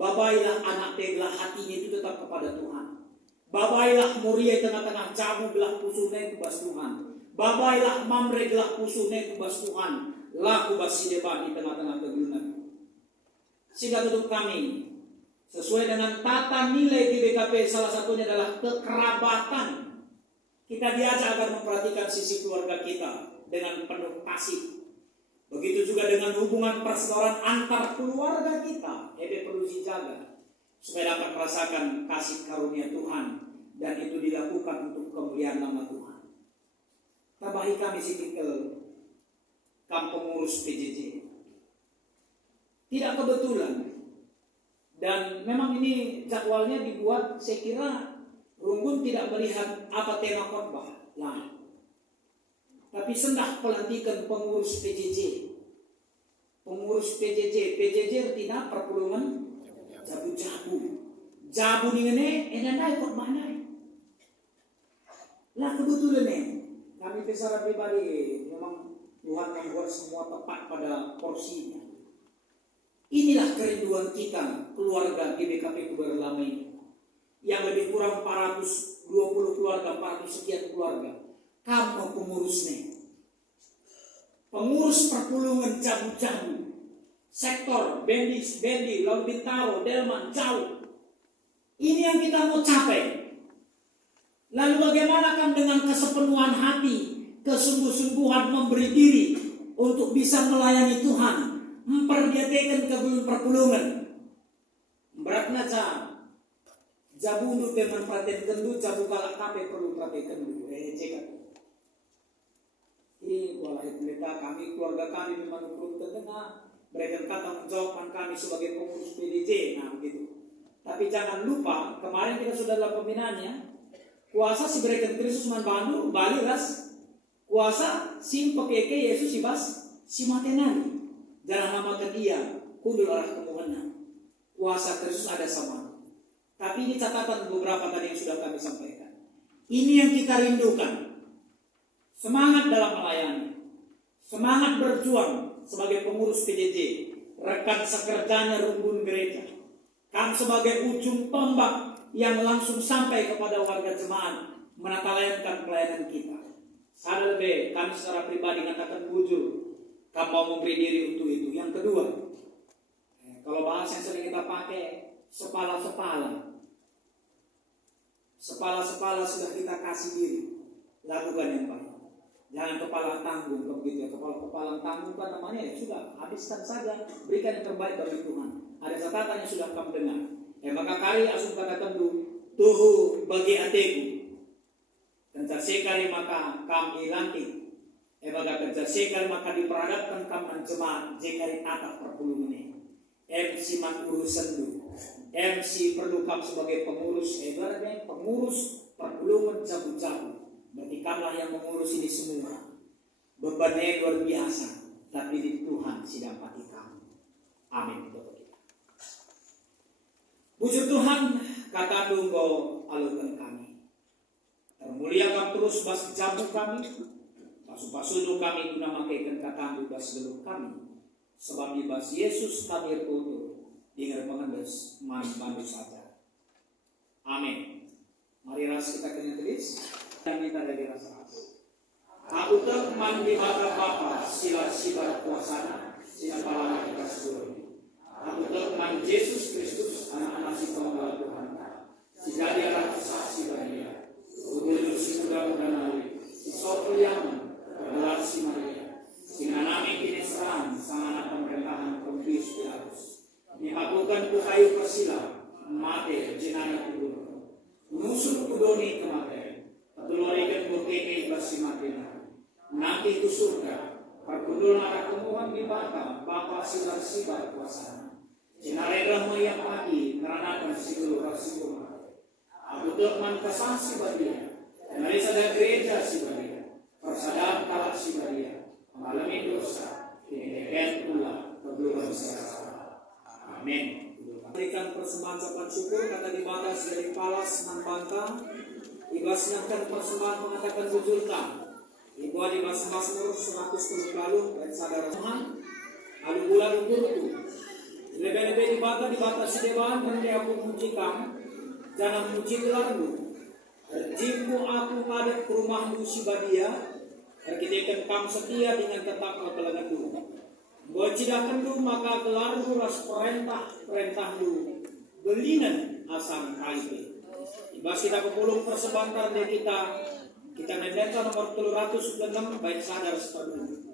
Babailah anak teglah hatinya itu tetap kepada Tuhan. Babailah muria tengah-tengah jamu belah pusune kubas Tuhan. Babailah mamre belah pusune kubas Tuhan. Laku basi depan di tengah-tengah kegelunan. Sehingga tutup kami sesuai dengan tata nilai di BKP, salah satunya adalah kekerabatan. Kita diajak agar memperhatikan sisi keluarga kita dengan penuh kasih. Begitu juga dengan hubungan persaudaraan antar keluarga kita. Perlu dijaga supaya dapat merasakan kasih karunia Tuhan dan itu dilakukan untuk kemuliaan nama Tuhan. Tambahi kami sikil kampung pengurus PJJ. Tidak kebetulan. Dan memang ini jadwalnya dibuat, saya kira Rumbun tidak melihat apa tema khotbah. Nah, tapi sendah pelantikan pengurus PJJ. Pengurus PJJ artinya perpulungan jabu-jabu. Jabu ini enak kok mana? Lah kebetulan kami secara pribadi memang Tuhan membuat semua tepat pada porsinya. Inilah kerinduan kita, keluarga GBKP Kubaran Lama ini. Yang lebih kurang 420 keluarga, 400 sekian keluarga. Kamu pengurusnya. Pengurus perpulungan jabu-jabu. Sektor, Bendi, Laut Bintaro, Delman, jauh. Ini yang kita mau capai. Lalu bagaimana kan dengan kesepenuhan hati, kesungguh-sungguhan memberi diri untuk bisa melayani Tuhan. Memperdiatakan kebelum perpulungan. Beratnya jabu untuk teman perhatian kendu, jabu kalak kape perlu perhatian kendu. Ini walaupun mereka kami, keluarga kami memang turun tengah. Mereka kata menjawabkan kami sebagai pengurus PDJ. Nah begitu. Tapi jangan lupa, kemarin kita sudah dalam pembinaannya. Kuasa si berikan Kristus manbandu, Bali ras. Kuasa si pekeke Yesus si bas, si matenani. Jangan namakan dia, kudul arah kemohonan. Kuasa Kristus ada sama. Tapi ini catatan beberapa tadi yang sudah kami sampaikan. Ini yang kita rindukan. Semangat dalam melayani. Semangat berjuang sebagai pengurus PJJ. Rekan sekerjanya rumpun gereja. Kami sebagai ujung tombak yang langsung sampai kepada warga jemaat. Menatalayangkan pelayanan kita. Sadar lebih, kami secara pribadi mengatakan bujur. Kamu mau memberi diri untuk itu. Yang kedua, kalau bahasa yang sering kita pakai, sepala-sepala. Sepala-sepala sudah kita kasih diri. Lakukan yang baik. Jangan kepala tanggung begitu ya. Kepala tanggung kan namanya ya sudah, habiskan saja, berikan yang terbaik bagi Tuhan. Ada catatan yang sudah kamu dengar. Maka kali asum kata tentu tuhu bagi ateku. Dan sekali maka kami lantik. Maka kerja sekali maka diperadapkan kamu jemaat jekari tata perpuluh ini. MC mak urusan dulu. MC perlu kamu sebagai pengurus. Ibaratnya pengurus perpuluhan jabu-jabu. Berarti kamulah yang mengurus ini semua. Bebannya luar biasa. Tapi di Tuhan sidapati kamu. Amin. Puji Tuhan, kata tunggu alukan kami. Termuliakan terus bas jabu kami. Pasu-pasudu kami guna makaikan kata bas geluk kami. Sebab di bas Yesus kami kutu. Dengar pengendes mandu saja. Amin. Mari ras kita kena tulis. Dan kita dari rasa ras. Aku teman di mata Bapa sila sibar kuasana. Sila palana kita seluruh. Aku teman Yesus Kristus, anak-anak si tunggal Tuhan. Si jadi anak saksi bagi dia. Kudus si muda-muda nawi. Si sopul yang bergelar si Maria. Si nanami kini serang, sang anak pemerintahan Pontius Pilatus. Dipakukan ku kayu persila, mate jenana kubur. Musuh kudoni kematian. Petulorikan bukeke basi matina. Nanti ku surga. Perkudul nara kemuhan di bata, Bapa sibar kuasa. Cinarega moyak pagi meranakan sigulu rasiguma. Aku teman kesan si badia. Dari sadar gereja si badia. Persadar kalak si badia. Mengalami dosa. Dineken pula kebeluan secara. Amin. Berikan persembahan ucapan syukur kata dibatas dari palas nan banta. Ibasnyakan persembahan mengatakan bujurkan. Ibu di Mazmur 110 lalu dan sadar Tuhan. Lalu bulan ukurku. Lebih-lebih dibatas dewan dan aku mujikan. Jangan muji telarmu. Jimmu aku ngadat ke rumahmu si badia. Kita kam setia dengan tetap kepelangan dulu. Bojidakan dulu maka gelarmu ras perintah dulu. Belinan asam kaipe. Ibas kita kepulung persebantar dan kita mendeta nomor 306 baik sadar sepenuhnya.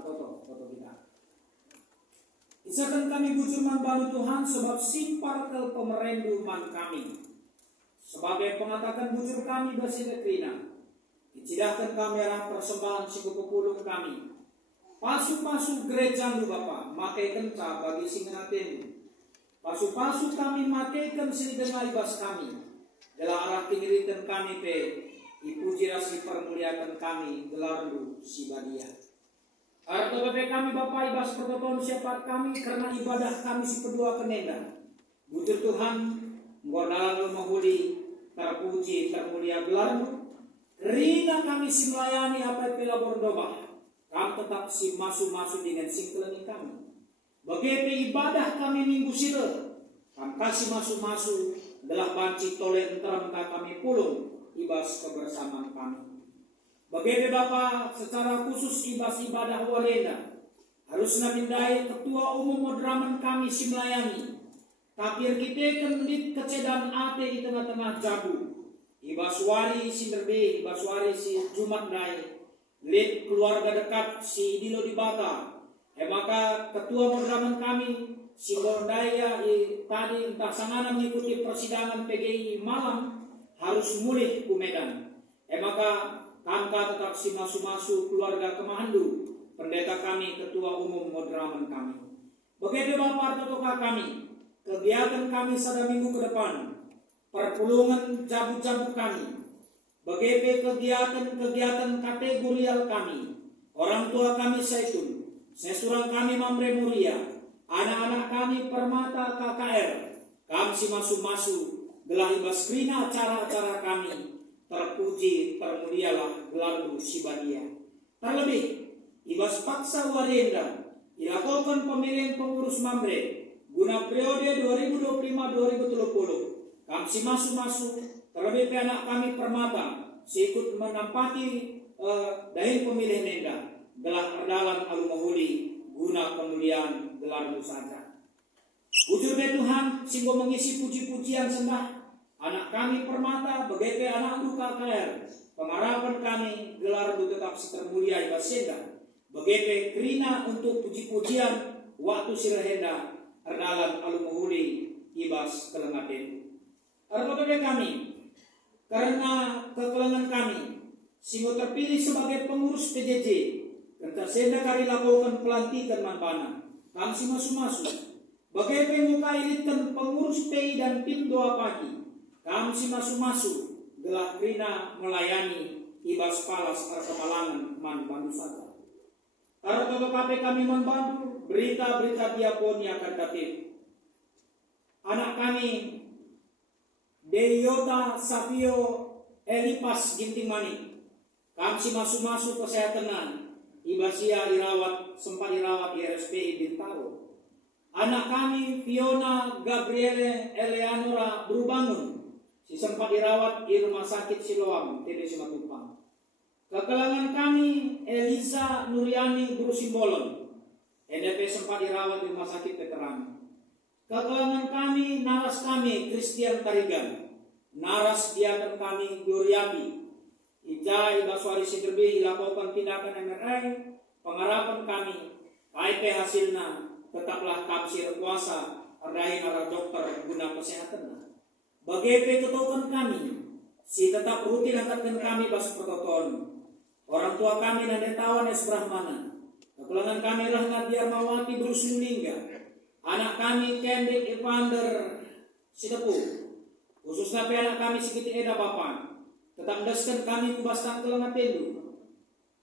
foto kita. Isakan kami bujur manbalu Tuhan sebab simpar ke pemerendu man kami. Sebagai pengatakan bujur kami bersih krina. Icidahkan kami arah persembahan sikupulung kami. Pasu-pasu gereja lu Bapa, makai kenca bagi singaten. Pasu-pasu kami makaikan sini dengan ibas kami. Gelar arah kiniritan kami pe, ipuji rasi permuliakan kami, gelar lu sibadia. Arto bapak kami Bapa ibas pertoton siapa kami karena ibadah kami si pedua kenenda. Bujur Tuhan, ngordalan lu mahuli, terpuji, termulia gelar lu. Rina kami si melayani apa pila berdoa. Kami tetap si masuk-masuk dengan singkelani kami. Bagaimana ibadah kami minggu sila. Kami kasih masuk-masuk adalah banci toleh enteram kami pulung ibas kebersamaan kami. Bagaimana Bapak secara khusus ibas ibadah warenda. Harusnya pindai ketua umum modraman kami si melayani. Tapi kita kendit kecedan ate di tengah-tengah jabu. Ibas wari si nerbe, ibas wari si Jumat dai. Lid keluarga dekat si Dilo di Bata. Maka ketua modraman kami si Gordaya tadi entah sangana mengikuti persidangan PGI malam harus mulih ke Medan. Maka kami tetap si masu-masu keluarga Kemahandu. Pendeta kami ketua umum modraman kami. Bagaimana Bapak Totoka kami kegiatan kami pada minggu ke depan. Perpulungan jabu-jabu kami. Bagaimana kegiatan kategorial kami, orang tua kami Zaitun, sesurang kami Mamre Muria, anak-anak kami Permata KKR, kami si masu-masu, gelah ibas krina acara-acara kami, terpuji, termulialah gelarmu sibadia. Terlebih, ibas paksa warenda, dilakukan pemilihan pengurus Mamre, guna periode 2025-2030, kami si masu-masu, terlebih anak kami Permata sikut menampati dahin pemilih nenda gelar erdalan alumahuli guna kemuliaan gelarmu saja. Bujur Tuhan singgo mengisi puji-pujian sembah anak kami Permata begepe anak lu KKR pengharapan kami gelarmu tetap termulia ibasenda begepe krina untuk puji-pujian waktu sirahenda erdalan alumahuli ibas kelengaten. Artobe kami karena kekelangan kami, sehingga terpilih sebagai pengurus PJJ, kerja senda kari lakukan pelantikan manbana, kami si masu-masu. Bagaimana muka elitkan pengurus PI dan tim doa pagi, kami si masu-masu, gelah krina melayani ibas palas kemalangan manbandu saja. Karena KPK kami membantu berita-berita diaponi akan datang. Anak kami Deyota Savio Elipas Ginting Manik. Kami si masuk-masuk kesehatan Ibasia sempat dirawat di RSPI Bintaro. Anak kami Fiona Gabriele Eleanora Berubangun si sempat dirawat di Rumah Sakit Siloam TD Simatupang. Kekelangan kami Elisa Nuriani Guru Simbolon. NDP sempat dirawat di Rumah Sakit Veteran. Kekelangan kami naras kami Christian Tarigan. Naras diakan kami Gloriati. Ijai Baswari Siderbi dilakukan tindakan MRI. Pengharapan kami KIP hasilnya tetaplah kami kuasa ardai para dokter guna kesehatan. Bagaimana ketukan kami si tetap rutin angkatkan kami bas pertoton. Orang tua kami Nandetawan S. Brahmana. Kekelangan kami Rahmat Diarmawati Berusulingga. Anak kami Kendrick Evander Sitepu. Khususnya anak kami Sikiti Eda Bapak. Tetap daskan kami kubastan kelengat telu.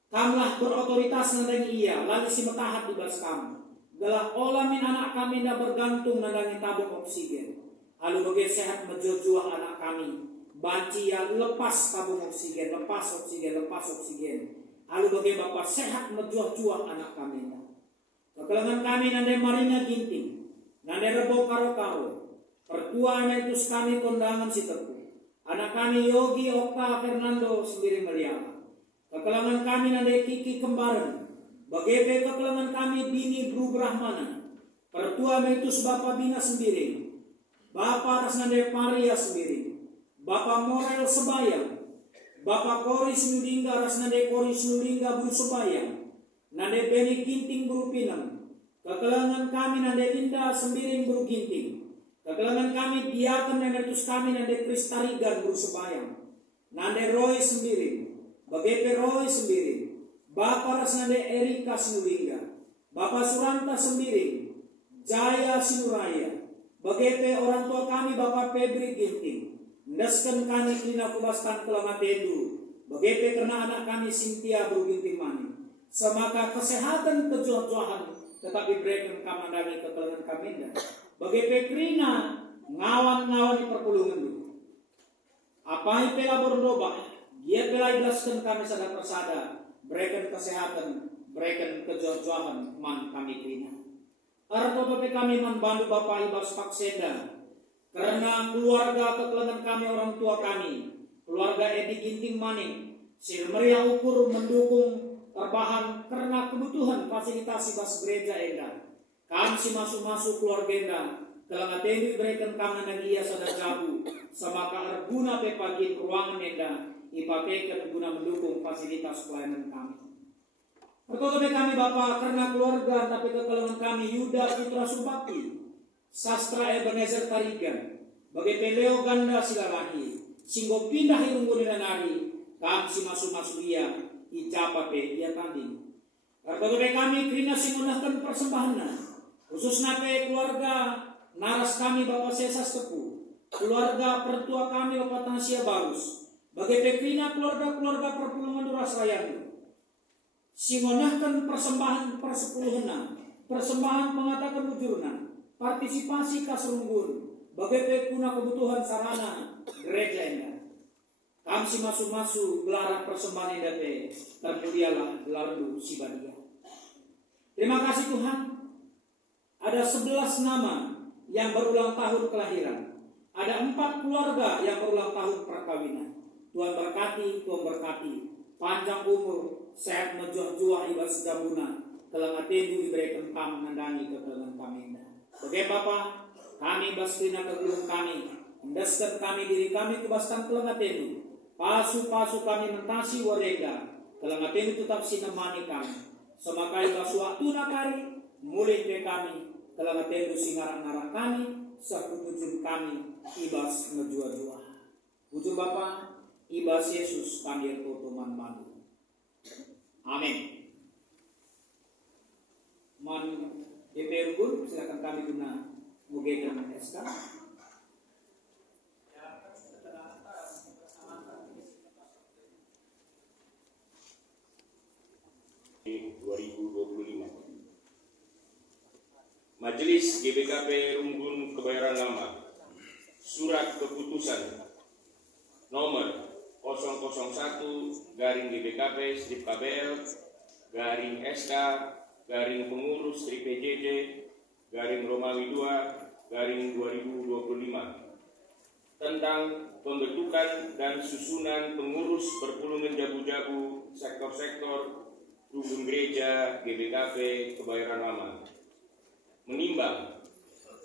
Kamlah berotoritas nandang iya. Lalu si metahat di bas kami. Galah olamin anak kami nda bergantung nandangi tabung oksigen. Lalu bagi sehat menjual anak kami. Banci yang lepas tabung oksigen. Lepas oksigen. Lalu bagi bapak sehat menjual anak kami. Kekelangan kami nanda Marina Ginting. Nanda Rebo Karo-Karo. Pertua itu kami kondangan si Tepu. Anak kami Yogi Okta Fernando sendiri Meliala. Kekelangan kami nanda Kiki Kembaran. Bagaimana kekelangan kami Bini Bru Brahmana. Pertua Metus Bapak Bina sendiri. Bapak Rasnanda Maria sendiri. Bapak Morel Sebaya. Bapak Koris Nudingga Rasnanda Koris Nudingga Bru Sebaya. nande beni ginting buru pinang. Kekelangan kami nande Linda sembiring buru ginting. Kekelangan kami diaken emertus kami nande Kristarigan buru sebayang. Nande Roy sembiring. Bagepe Roy sembiring. Bapak ras nande Erika Sinulingga. Bapak Suranta sembiring. Jaya Sinuraya. Bagepe orang tua kami Bapak Febri ginting. Ndaskan kami klina kubastan kelamatedu. Bagepe karena anak kami Cynthia buru ginting mani. Semaka kesehatan kejuah-juahan tetapi berikan kamandani kekelangan kami dah. Bagi pekrina ngawan-ngawan di perpulungan itu. Apa yang pela berdoa, dia pela ikhlaskan kami sadar persada, berikan kesehatan, berikan kejuah-juahan man kami krina. Arto kami membantu Bapak Ibas Paksenda, karena keluarga kekelangan kami orang tua kami, keluarga Edi Ginting Maning, Silmeria ukur mendukung terbahan karena kebutuhan fasilitas bas gereja enda. Kami si masuk-masuk keluarga enda. Kalau ngatendi berikan kangen nagia sadar jabu. Semaka arguna pepagin ruangan enda. Ipakaikan guna mendukung fasilitas pelayanan kami. Pertama kami Bapak karena keluarga tapi kekelangan kami Yuda Putra Subakti. Sastra Ebenezer Tarigan. Bagi Peleo Ganda Silalahi. Singgo pindah irunggu nari. Kami si masuk-masuk ia. Icapape ia tanding. Karena kami krina singunahkan persembahan khusus nape keluarga naras kami Bapak Sesas Tepu, keluarga pertua kami Bapak Tansia Barus, bagi pekrina keluarga perpulungan Duras Rayani. Singunahkan persembahan persepuluhna, persembahan mengatakan ujurna, partisipasi kaserunggun, bagi pekuna kebutuhan sarana gereja enda. Kami si masuk-masuk gelaran persembahan yang termulialah gelardu Sibadia. Terima kasih Tuhan. Ada 11 nama yang berulang tahun kelahiran. Ada 4 keluarga yang berulang tahun perkawinan. Tuhan berkati, Tuhan berkati. Panjang umur, sehat menjuah-juah ibadah sejabuna. Kelang atendu diberikan kam nandangi kekelangan kami. Bagi Bapak, kami basrina kegelung kami. Endaskan kami diri kami kebastan kelang atendu. Pasu-pasu kami mentasi warega. Kalau ngaten tetap sinemani kami. Semakai basu waktu nakari. Mulai ke kami. Kalau ngaten singarak-ngarak kami. Sekutujun kami. Ibas ngejua-jua. Ujur Bapa. Ibas Yesus kami totoman madu. Amin. Man DPR Gun. Silakan kami guna. Mugekan SK. 2025. Majelis GBKP Runggun Kebayoran Lama, Surat Keputusan Nomor 001-GBKP/PJJ/Romawi 2/2025 tentang pembentukan dan susunan pengurus perpulungan jabu-jabu sektor-sektor Runggun Gereja GBKP Kebayoran Lama. Menimbang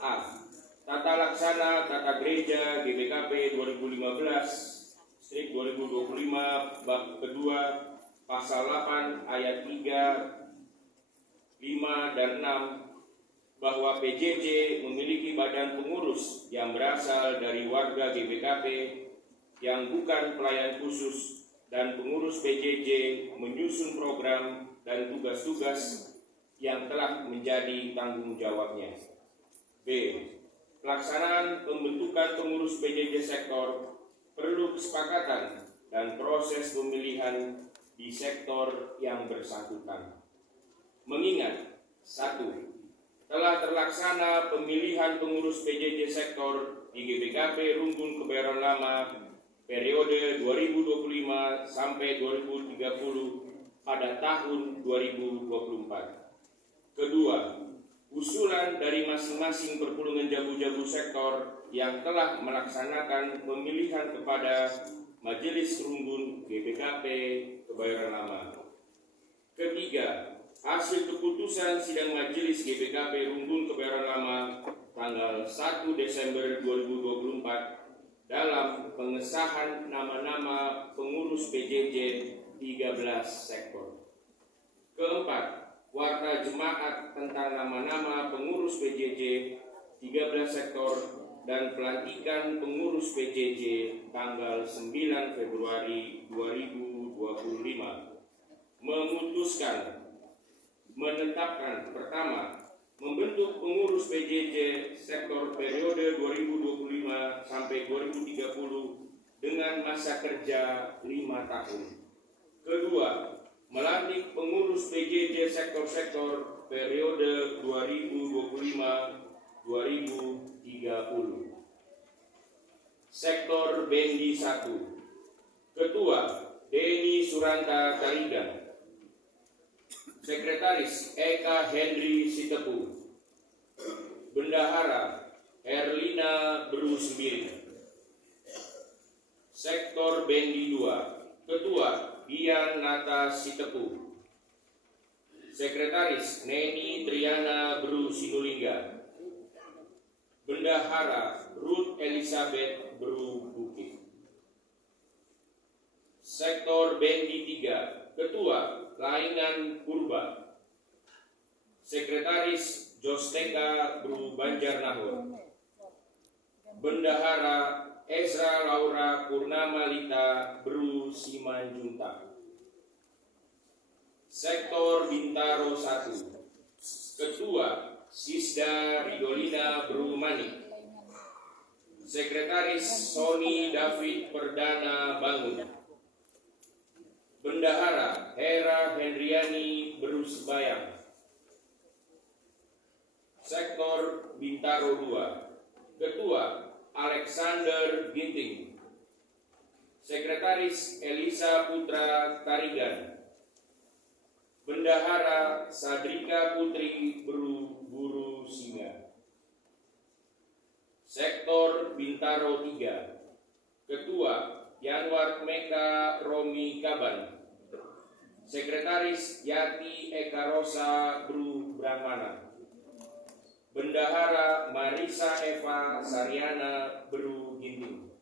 A. Tata Laksana Tata Gereja GBKP 2015/2025 Bab kedua Pasal 8 ayat 3, 5, dan 6 bahwa PJJ memiliki badan pengurus yang berasal dari warga GBKP yang bukan pelayan khusus dan pengurus PJJ menyusun program dan tugas-tugas yang telah menjadi tanggung jawabnya. B. Pelaksanaan pembentukan pengurus PJJ sektor perlu kesepakatan dan proses pemilihan di sektor yang bersangkutan. Mengingat 1. Telah terlaksana pemilihan pengurus PJJ sektor di GBKP Runggun Kebayoran Lama periode 2025 sampai 2030 pada tahun 2024. Kedua, usulan dari masing-masing perpulungan jabu-jabu sektor yang telah melaksanakan pemilihan kepada Majelis Runggun GBKP Kebayoran Lama. Ketiga, hasil keputusan sidang Majelis GBKP Runggun Kebayoran Lama tanggal 1 Desember 2024 dalam pengesahan nama-nama pengurus PJJ 13 sektor. Keempat, warta jemaat tentang nama-nama pengurus PJJ 13 sektor dan pelantikan pengurus PJJ tanggal 9 Februari 2025 memutuskan menetapkan pertama, membentuk pengurus PJJ sektor periode 2025 sampai 2030 dengan masa kerja 5 tahun. Kedua, melantik pengurus PJJ sektor-sektor periode 2025-2030. Sektor Bendi 1. Ketua Denny Suranta Tarigan. Sekretaris Eka Henry Sitepu. Bendahara Herlina Bruce Miring. Sektor Bendi 2. Ketua Dian Nata Sitepu. Sekretaris Neni Triana Bru Sinulingga. Bendahara Ruth Elizabeth Bru Bukit. Sektor Bendi 3. Ketua Laingan Purba. Sekretaris Josteka Bru Banjarnahor. Bendahara Ezra Laura Purnama Lita Bru Simanjuntak. Sektor Bintaro 1. Ketua Sisda Ridolina Bru Manik. Sekretaris Sony David Perdana Bangun. Bendahara Hera Hendriani Bru Sebayang. Sektor Bintaro 2. Ketua Alexander Ginting. Sekretaris Elisa Putra Tarigan. Bendahara Sadrika Putri Bru Guru Singa. Sektor Bintaro 3. Ketua Yanwar Meka Romi Kaban. Sekretaris Yati Eka Rosa Bru Brahmana. Bendahara Marisa Eva Sariana Bru Ginting.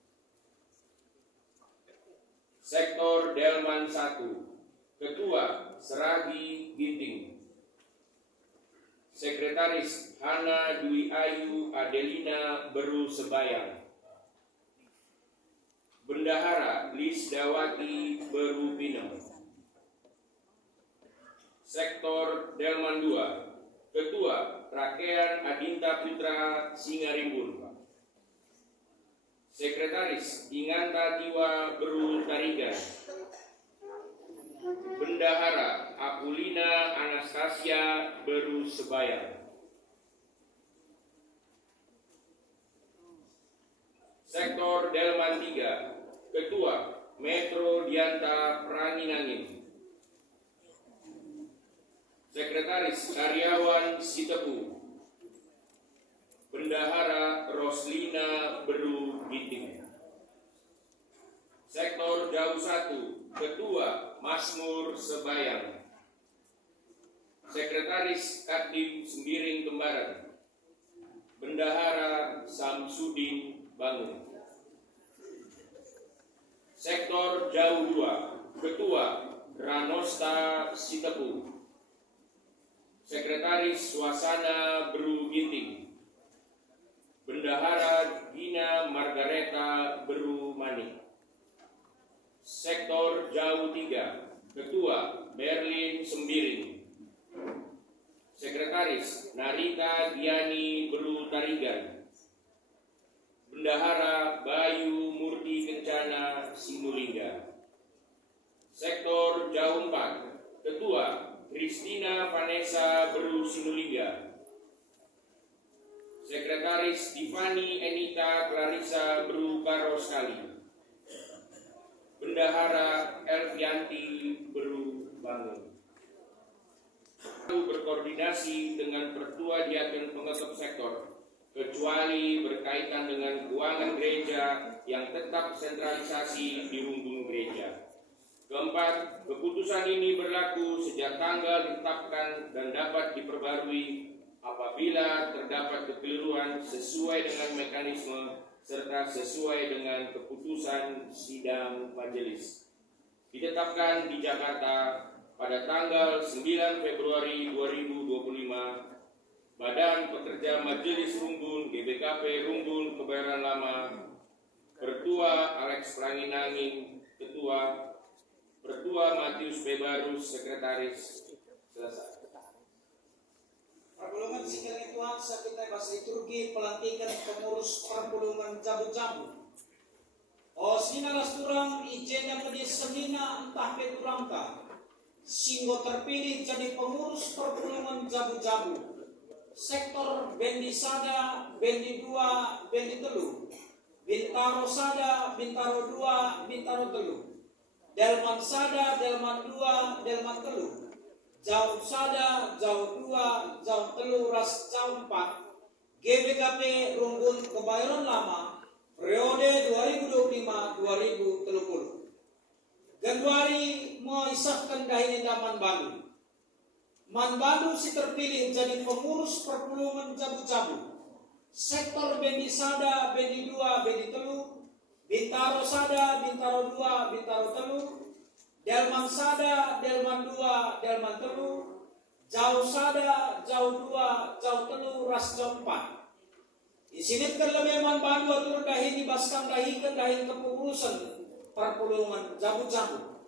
Sektor Delman 1. Ketua Seragi Ginting. Sekretaris Hana Dwi Ayu Adelina Beru Sebayang. Bendahara Lis Dawati Beru Pinem. Sektor Delman 2. Ketua Rakean Adinta Putra Singarimbun. Sekretaris Inganta Tiwa Beru Tarigan. Bendahara Apulina Anastasia Beru Sebayang. Sektor Delman 3. Ketua Metro Dianta Praninangin. Sekretaris Karyawan Sitepu. Bendahara Roslina Beru Ginting. Sektor Jauh 1. Ketua Masmur Sebayang. Sekretaris Kadin Sembiring Kembaran. Bendahara Samsudin Bangun. Sektor Jauh 2. Ketua Ranosta Sitepu. Sekretaris Suasana Beru Ginting. Bendahara Gina Margareta Beru Manik. Sektor Jauh 3. Ketua Berlin Sembiring. Sekretaris Narita Giani Beru Tarigan. Bendahara Bayu Murti Kencana Simulingga. Sektor Jauh 4. Ketua Kristina Vanessa Beru Sinulingga. Sekretaris Divani Enita Clarissa Beru Karoskali. Bendahara Elvianti Beru Bangun. Berkoordinasi dengan Pertua Diaken Pengekep Sektor, kecuali berkaitan dengan keuangan gereja yang tetap sentralisasi di Rumbung Gereja. Keempat, keputusan ini berlaku sejak tanggal ditetapkan dan dapat diperbarui apabila terdapat kekeliruan sesuai dengan mekanisme serta sesuai dengan keputusan sidang majelis. Ditetapkan di Jakarta pada tanggal 9 Februari 2025, Badan Pekerja Majelis Rumbun GBKP Rumbun Kebayoran Lama, Pertua Alex Ranginangin, Ketua, Pertua Matius Bebarus, Sekretaris. Selesai. Perpulungan sikilnya Tuhan kita bahasa liturgi pelantikan pengurus perpulungan jabu-jabu. O sinaras turang ijena pedi semina entah peturangka. Singgo terpilih jadi pengurus perpulungan jabu-jabu. Sektor Bendi Sada, Bendi 2, Bendi Telu. Bintaro Sada, Bintaro 2, Bintaro Telu. Delman Sada, Delman 2, Delman Telu. Jauh Sada, Jauh 2, Jauh Telu, Ras Jauh 4. GBKP Rumbun Kebayoran Lama periode 2025-2030. Januari mengisahkan dahini Man Bandu. Man Bandu si terpilih jadi pengurus perpulungan jabu-jabu. Sektor Bendi Sada, Bendi 2, Bendi Telu. Bintaro Sada, Bintaro 2, Bintaro Telu. Delman Sada, Delman 2, Delman Telu. Jauh Sada, Jauh 2, Jauh Telu, Ras Jauh 4. Isinitkan lebih Man Bandu atur dahin dibaskan dahikan dahin kepengurusan perpulungan jabu-jabu.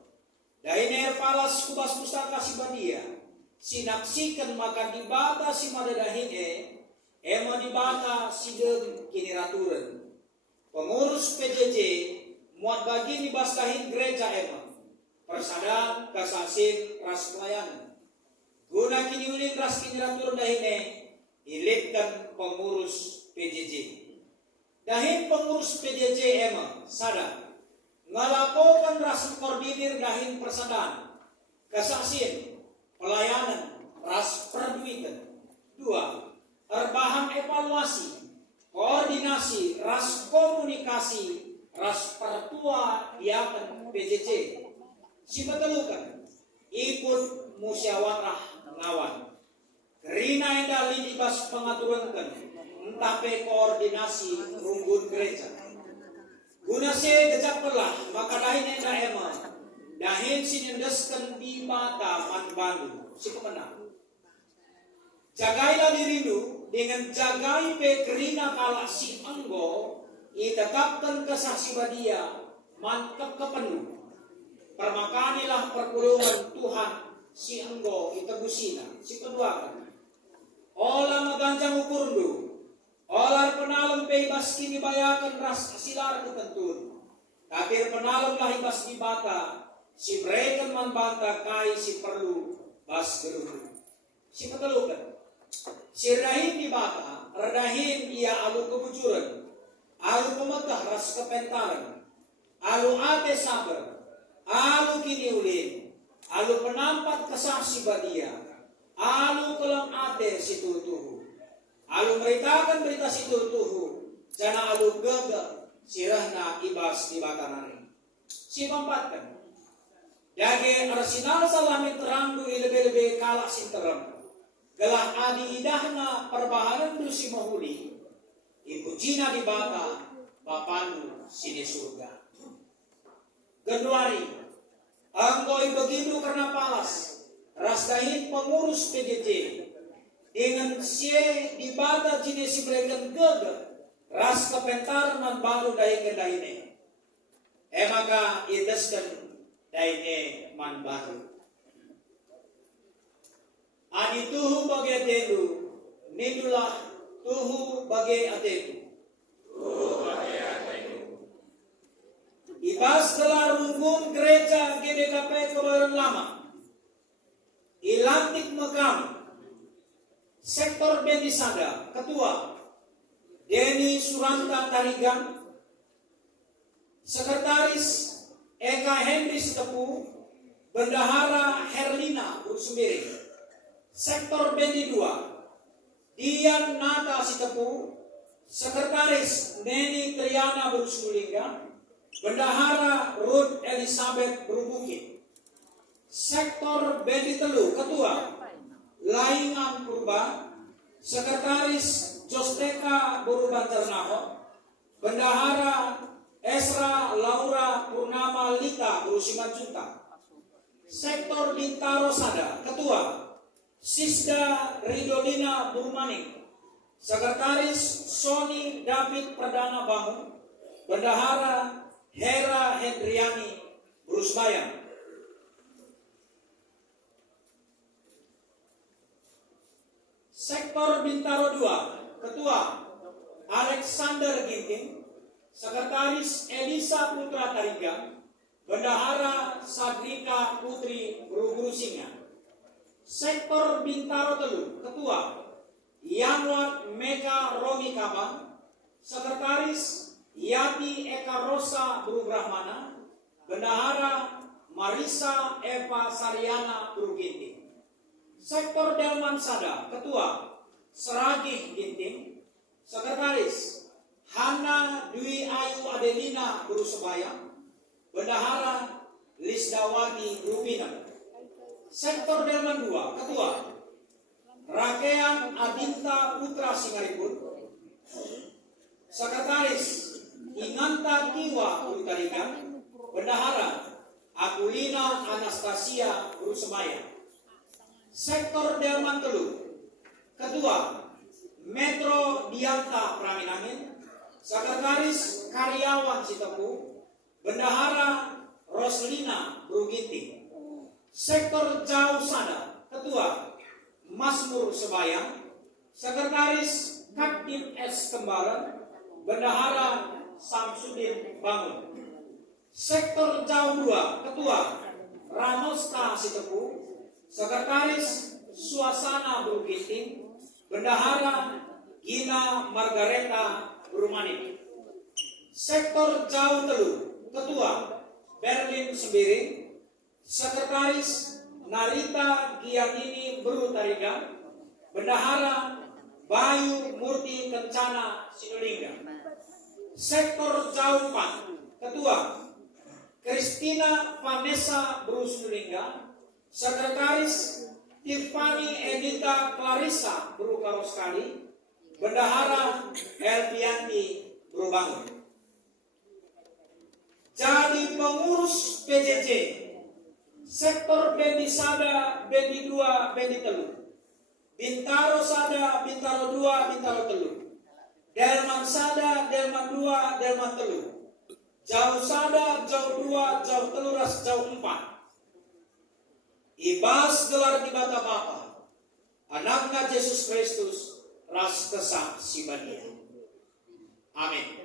Dahin air palas kubas pustaka si badia. Sinaksikan maka dibata si madadahin ema dibata si dem kini raturan. Pengurus PJJ muat bagi dibastahin gereja ema. Persadaan kasasin ras pelayanan. Guna kini ulin ras kini raturan dahin ilitkan pengurus PJJ. Dahin pengurus PJJ ema sadar ngalakokan ras koordinir dahin persadaan kasasin pelayanan ras perduitan. 2. Erbahan evaluasi koordinasi ras komunikasi ras pertua diakan PJJ. Sibetelukan ikut musyawarah ngawan. Kerina endah lidibas pengaturankan entah pe koordinasi rumbun gereja. Guna se gejak pelah maka dahin endah ema dahin sinendeskan di mata Man Bandu si pemenang. Jagailah dirimu dengan jagai pe kerina kala si anggo itetapkan kesaksi badia mantap kepenuh. Permakanilah perpulungan Tuhan si anggo itebusina si kedua. Olah maganjang ukurdu. Olar penalem pe ibas kini bayakan ras silar ketentun. Takir penalem lah ibas di bata. Si mereka Man bata kai si perlu bas gerudu. Si petelukan. Si rahin di bata. Redahin ia alu kebujuran. Alu pemetah ras kepentaran. Alu ate sabar. Alu kini ulin. Alu penampat kesaksi badia. Alu kelam ate si tutuhu. Alu meritakan berita si tutuhu. Jana alu gagal sirahna ibas di batanari. Si pampatkan. Dage arsinal salamin teranggu lebih-lebih kalak sinterem. Gelah adi idahna perbahanan du si mahuli. Ibu Cina di bata bapanu sini surga. Januari. Angkoi begitu karena palas. Rasdahin pengurus PJJ dengan sie di bata jenis mereka gagal ras kepentaran Man Bandu dahin ke dahine. Maka ideskan dahine Man Bandu. Adi tuhu bagi atedu, nidulah tuhu bagi atedu. Ibas telah rumbun gereja GBKP Kebayoran Lama. Ilantik Mekam. Sektor Bendi Sada, Ketua Denny Suranta Tarigan. Sekretaris Eka Hendris Tepu. Bendahara Herlina Ursumiri. Sektor Bendi 2 Dian Nata Sitepu. Sekretaris Neni Triana Bursulingga. Bendahara Ruth Elizabeth Berubukit. Sektor Bendi Telu, Ketua Laingan Purba. Sekretaris Josteka Buruban Ternaho. Bendahara Esra Laura Purnama Lita Berusiman Junta. Sektor Bintaro Sada, Ketua Sisda Ridolina Burmanik, Sekretaris Sony David Perdana Bangun, Bendahara Hera Hendriani Brusbayang. Sektor Bintaro 2, Ketua Alexander Ginting, Sekretaris Elisa Putra Tariga, Bendahara Sadrika Putri Guru Singa. Sektor Bintaro Telu, Ketua Yanwat Meka Romi Kabang, Sekretaris Yati Eka Rosa Buru Brahmana, Bendahara Marisa Eva Saryana Buru Ginting. Sektor Delman Sada, Ketua Seragih Ginting, Sekretaris Hana Dwi Ayu Adelina Buru Sebaya, Bendahara Lisdawati Buru Pinang. Sektor Delman 2, Ketua Rakean Adinta Putra Singaripun, Sekretaris Inganta Tiwa Buru Tarigan, Bendahara Akulina Anastasia Buru Sebaya. Sektor Delman Telu, Ketua Metro Dianta Praminangin, Sekretaris Karyawan Sitepu, Bendahara Roslina Buru Ginting. Sektor Jauh Sada, Ketua Masmur Sebayang, Sekretaris Kaktim S. Kembaran, Bendahara Samsudin Bangun. Sektor Jauh 2, Ketua Ranosta Sitepu, Sekretaris Suasana Buru Ginting, Bendahara Gina Margareta Buru Manik. Sektor Jauh Telu, Ketua Berlin Sembiring, Sekretaris Narita Gianini Buru Tariga, Bendahara Bayu Murti Kencana Sinulinga. Sektor Jauh 4, Ketua Kristina Vanessa Buru Sinulinga, Sekretaris Tiffany Edita Clarissa Buru Karoskali, Bendahara Elvianti Buru Bangun. Jadi pengurus PJJ Sektor Bendi Sada, Bendi 2, Bendi Telu, Bintaro Sada, Bintaro 2, Bintaro Telu, Delman Sada, Delman 2, Delman Telu, Jauh Sada, Jauh 2, Jauh Telu, Ras Jauh 4. Ibas gelar di bata Bapa, Anaknya Yesus Kristus, ras kesah sibadia. Amin.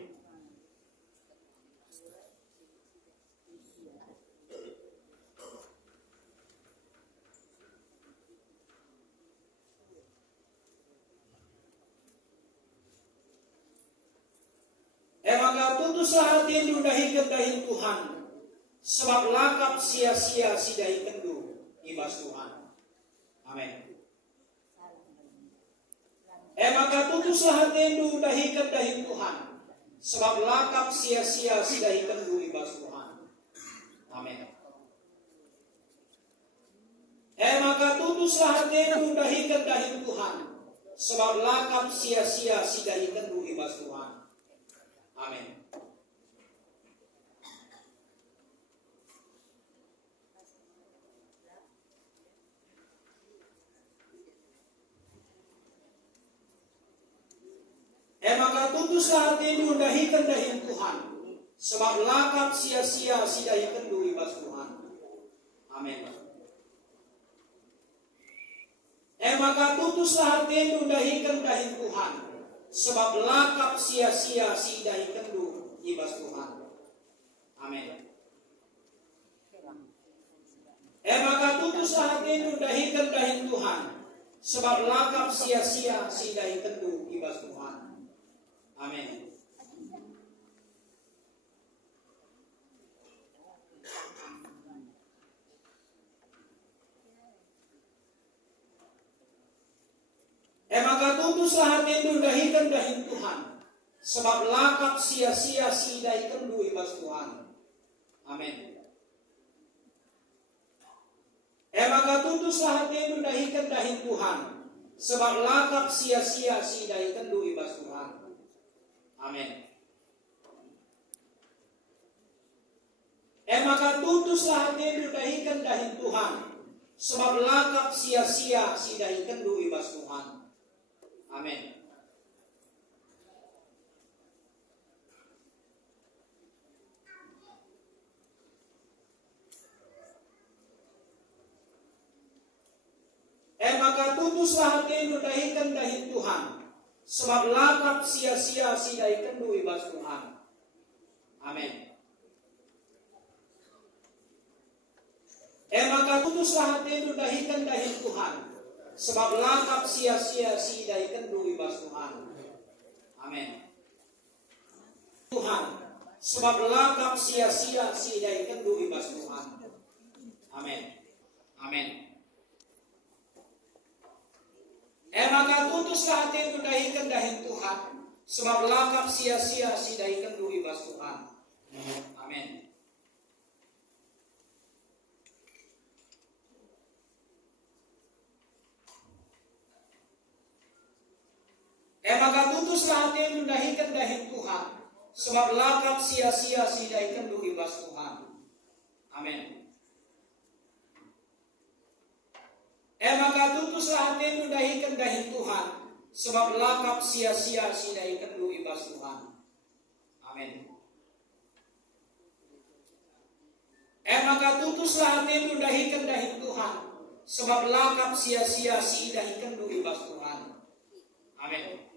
Maka putuslah hati diundahi kendahin Tuhan, sebab lakap sia-sia sidahi kendu ibas Tuhan. Amin. Maka putuslah hati diundahi kendahin Tuhan, sebab lakap sia-sia sidahi kendu ibas Tuhan. Amin. Maka putuslah hati diundahi kendahin Tuhan, sebab lakap sia-sia sidahi kendu ibas Tuhan. Amin. Maka putuslah hati diundahi kendahin Tuhan, sebab lakap sia-sia sidahi kendu ibas Tuhan. Amin. Maka putuslah hati diundahi kendahin Tuhan, sebab lakap sia-sia sidahi kendu ibas Tuhan. Amin. Maka putuslah hati diundahi kendahin Tuhan, sebab lakap sia-sia sidahi kendu ibas Tuhan. Amin. Maka putuslah hati diundahi kendahin Tuhan, sebab lakap sia-sia sidahi kendu ibas Tuhan. Amin. Maka putuslah hati diundahi kendahin Tuhan, sebab lakap sia-sia sidahi kendu ibas Tuhan. Amin. maka tutuslah hati dahikan dahin Tuhan, sebab lakap sia-sia si dahikan du ibas Tuhan. Amin. Maka tutuslah hati dahikan dahin Tuhan, sebab lakap sia-sia si dahikan du ibas Tuhan. Amin. Maka tutuslah hati dahikan dahin Tuhan, sebab lakap sia-sia si dahikan du ibas Tuhan. Amin. Tuhan, sebab lakap sia-sia si dahikan du ibas Tuhan. Amin. Amin. Maka tutuslah hati dahikan dahin Tuhan, sebab lakap sia-sia si dahikan du ibas Tuhan. Amin. Maka tutuslah hati dahikan dahin Tuhan, sebab lakap sia-sia si dahikan du ibas Tuhan. Amin. Maka tutuslah hati dahikan dahin Tuhan, sebab lakap sia-sia si dahikan du ibas Tuhan. Amin. Maka tutuslah hati dahikan dahin Tuhan, sebab lakap sia-sia si dahikan du ibas Tuhan. Amin.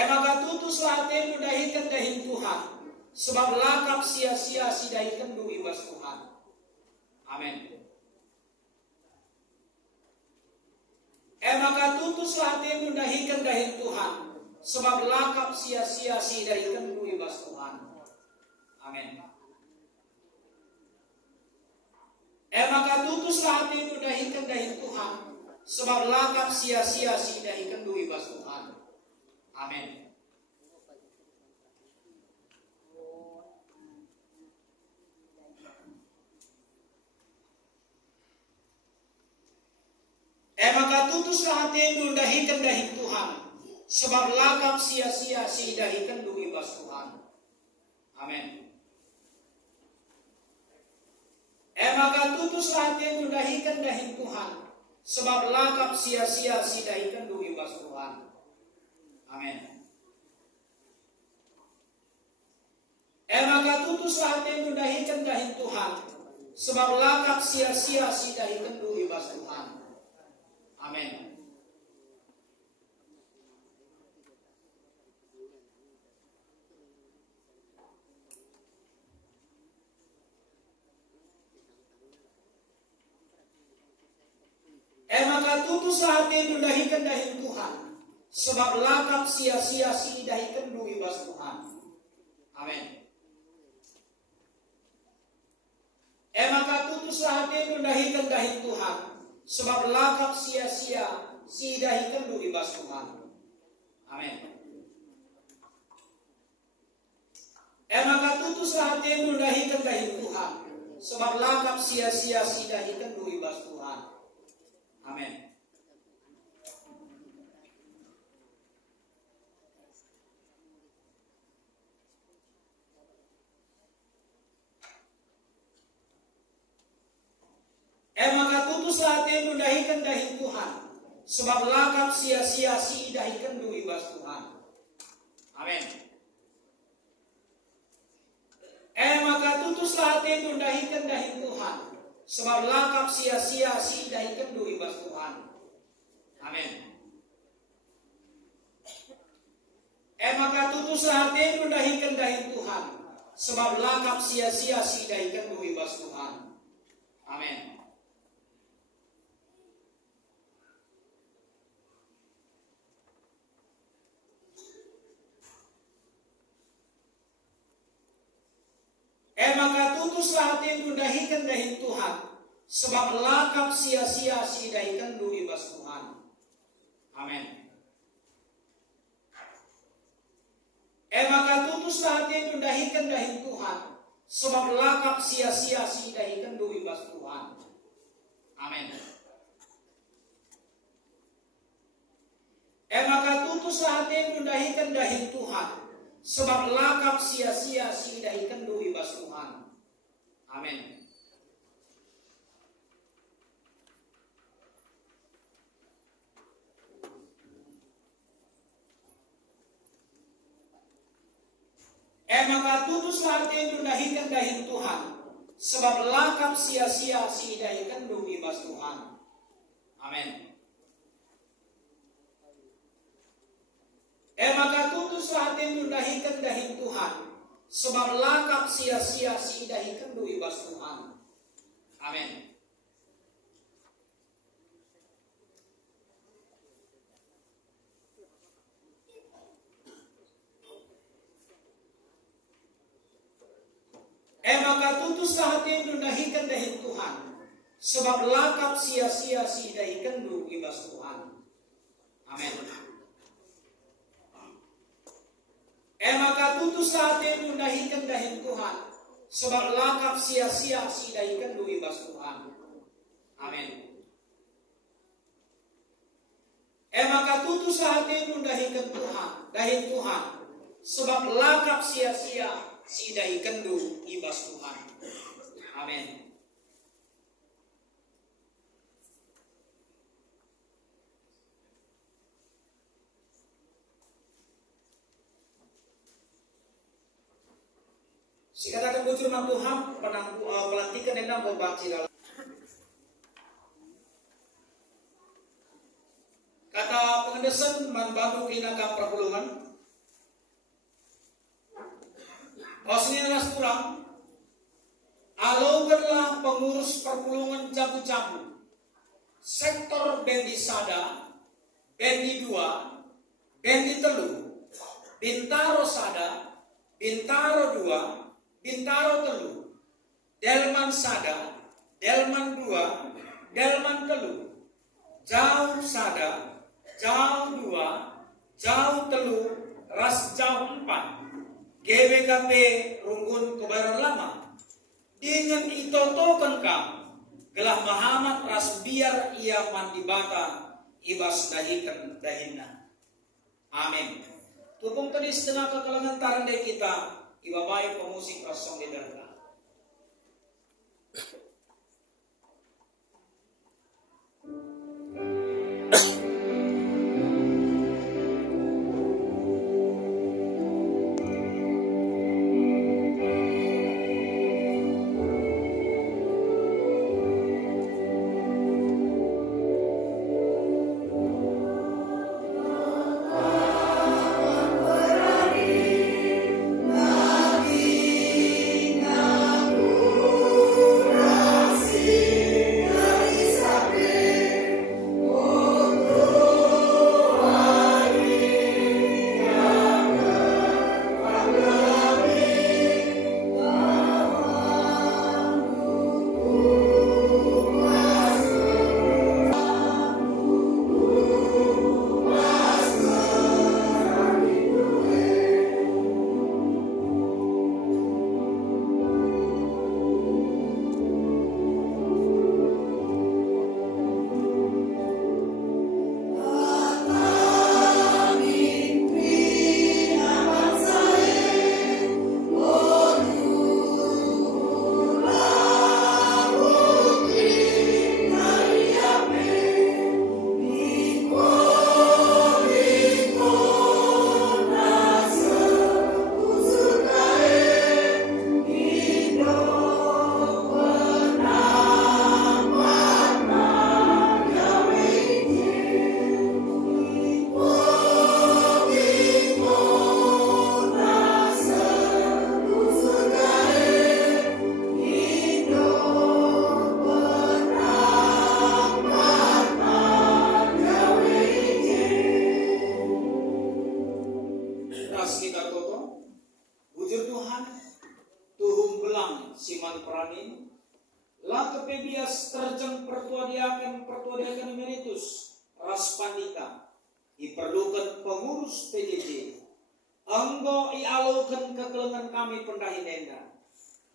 Maka tutuslah hati dahikan dahin Tuhan, sebab lakap sia-sia si dahikan du ibas Tuhan. Amin. Maka tutuslah hati dahikan dahin Tuhan, sebab lakap sia-sia si dahikan du ibas Tuhan. Amin. Maka tutuslah hati dahikan dahin Tuhan, sebab lakap sia-sia si dahikan du ibas Tuhan. Amin. Maka tutuslah hati dahikan dahin Tuhan, sebab lakap sia-sia si dahikan du ibas Tuhan. Amin. Maka tutuslah hati dahikan dahin Tuhan, sebab lakap sia-sia si dahikan du ibas Tuhan. Amin. Maka tutuslah hati dahikan dahin Tuhan, sebab lakap sia-sia si dahikan du ibas Tuhan. Amin. Maka tutuslah hati dahikan dahin Tuhan, sebab lakap sia-sia si dahikan du ibas Tuhan. Amin. Maka tutuslah hati dahikan dahin Tuhan, sebab lakap sia-sia si dahikan du ibas Tuhan. Amin. Maka tutuslah hati dahikan dahin Tuhan, sebab lakap sia-sia si dahikan du ibas Tuhan. Amin. Maka tutuslah hati dahikan dahin Tuhan, sebab lakap sia-sia si dahikan du ibas Tuhan. Amin. Maka tutuslah hati dahikan dahin Tuhan, sebab lakap sia-sia si dahikan du ibas Tuhan. Amin. Maka tutuslah hati dahikan dahin Tuhan, sebab lakap sia-sia si dahikan du ibas Tuhan. Amin. Maka tutuslah hati dahikan dahin Tuhan, sebab lakap sia-sia si dahikan du ibas Tuhan. Amin. Maka tutuslah hati dahikan dahin Tuhan, sebab lakap sia-sia si dahikan du ibas Tuhan. Amin. Maka tutuslah hati mendahikan dahi Tuhan, sebab lakap sia-sia si dahikan dui bas Tuhan. Amin. Maka tutuslah hati mendahikan dahi Tuhan, sebab lakap sia-sia si dahikan dui bas Tuhan. Amin. Maka tutuslah hati mendahikan dahi Tuhan, sebab lakap sia-sia si dahikan dui bas Tuhan. Amin. Maka tutuslah hati mendahikan dahi Tuhan, sebab lakap sia-sia si dahikan dui bas Tuhan. Amin. Maka tutuslah hati mendahikan dahi Tuhan, sebab lakap sia-sia si dahikan dui bas Tuhan. Amin. Maka tutuslah hati mendahikan dahi Tuhan, sebab lakap sia-sia si dahikan dui bas Tuhan. Amin. Sikatakan bujur mang Tuhan pelantikan endang berbaci dalam. Kata pengendesan manbadu kinaka perpulungan. Osnya ras pulang. Alaukanlah pengurus perpulungan jabu-jabu. Sektor bendi sada, bendi dua, bendi telu, bintaro sada, bintaro dua, bintaro telu, delman sada, delman dua, delman telu, jauh sada, jauh dua, jauh telu, ras jauh empat, GBKP Runggun Kebayoran Lama. Dengan itotokan kam, gelah Muhammad ras biar ia mandi bata, ibas dahikan dahina. Amin. Tupung tadi setengah kekalangan tarande kita, ibabai pemusik rasong di darah. pertuadiakan emeritus ras pandita diperlukan pengurus PJJ anggo ialukan kekelengan kami pendahi nenda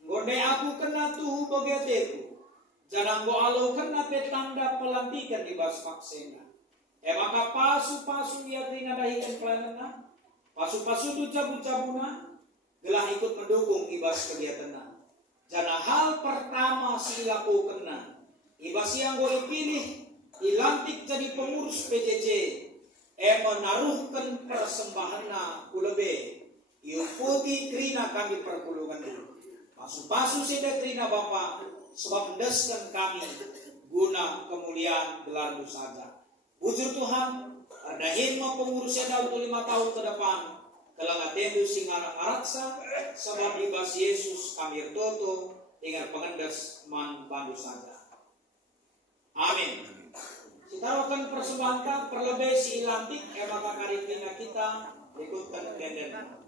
ngode aku kena tuhu bageteku Jangan go alokan na petanda pelantikan di bas maksena. Maka pasu-pasu ia trina dahikan kelanan na. Pasu-pasu tu cabu-cabuna. Gelah ikut mendukung ibas kegiatan na. Jana hal pertama silakukan na. Ibas yang go dipilih. Dilantik jadi pengurus PJJ. Menaruhkan persembahan na kulebe. Iuputi krina kami perpulungan dulu. Pasu-pasu sida krina Bapak. Sebab mendeskan kami guna kemuliaan gelar-Mu saja. Bujur Tuhan, ada hikmah pengurusnya dalam 5 tahun ke depan. Telah ngatendu singarang araksa, sebab ibas Yesus kami toto dengan pengendes man bandu saja. Amin. Sitarokan persembahan perlebih si ilantik, maka karipina kita ikutkan tenden.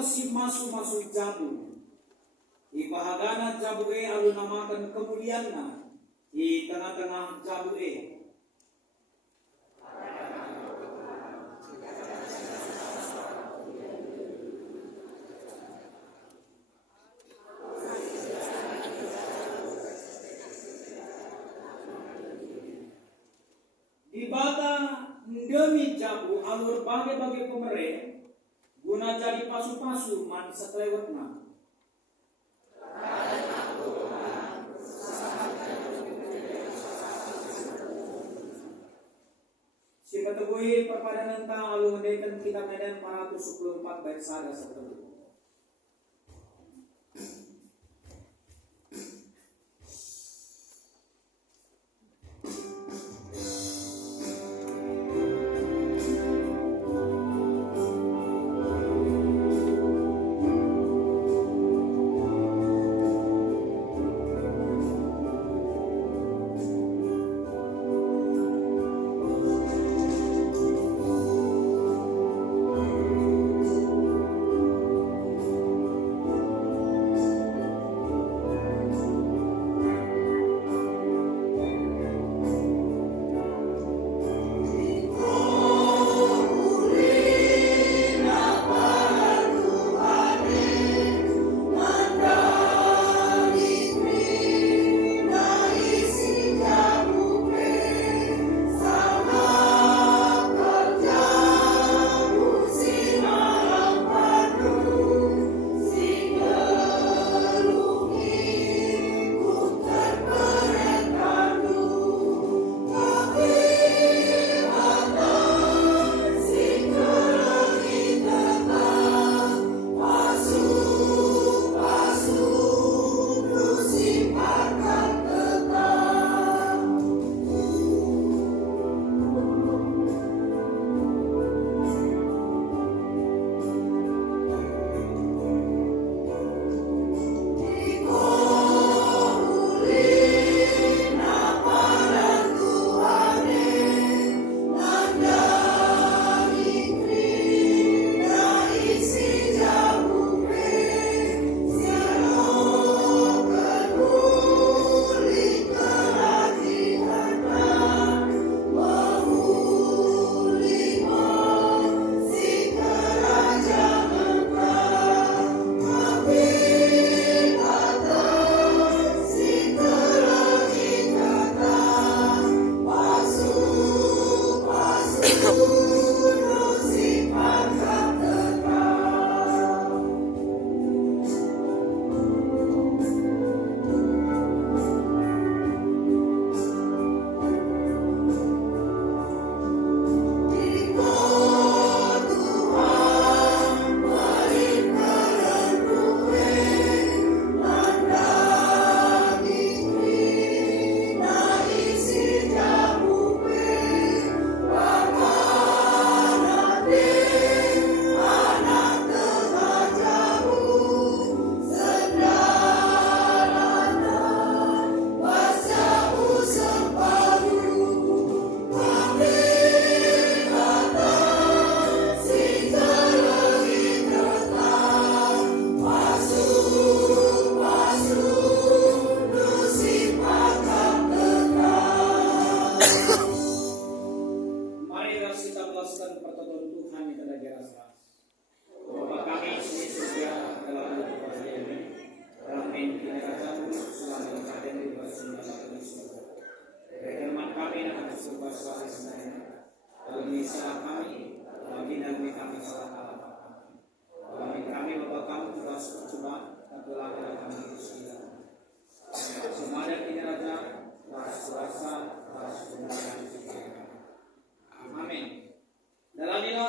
Si masu-masu jabu ipahagana jabu alun namakan kemulianna di tengah-tengah jabu di bata demi jabu alur bagi-bagi pemerintah guna jadi pasu-pasu man setelewatna. Si ketebui perpadanan ta alu ngendekan kitab Medan 414 bait 1 sampai 2.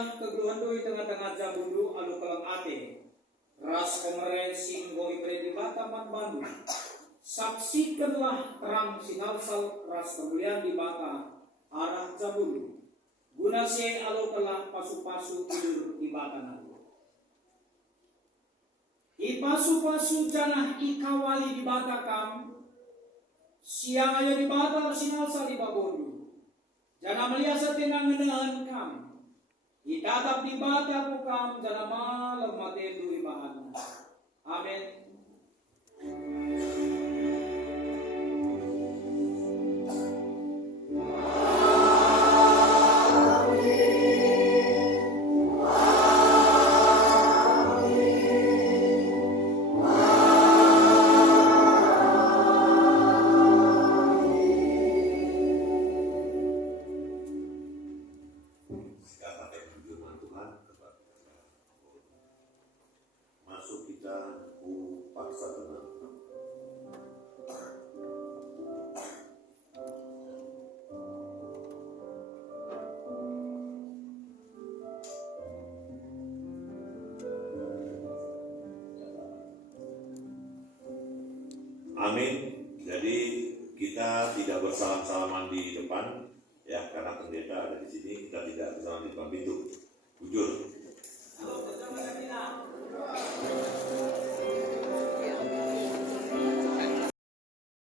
Kegeluhan doi tengah-tengah jambundu alu kelang ate ras komere singgo ipre di Bataman Bandung. Saksikanlah terang sinalsal ras kemuliaan di Bata arah jambundu. Guna se alu kelah pasu-pasu tidur di Batanan. Ipasu-pasu janah ikawali di Bata kam. Siang aja di Bata sinalsal di Babondu. Jangan melihat tenang ngenahan kam. Itatap di Bata kukam jana malam mate dui bahan. Amin. Masuk kita Amin. Jadi kita tidak bersalam-salaman di depan, ya, karena pendeta ada di sini. Kita tidak bersalam di depan pintu. Jujur.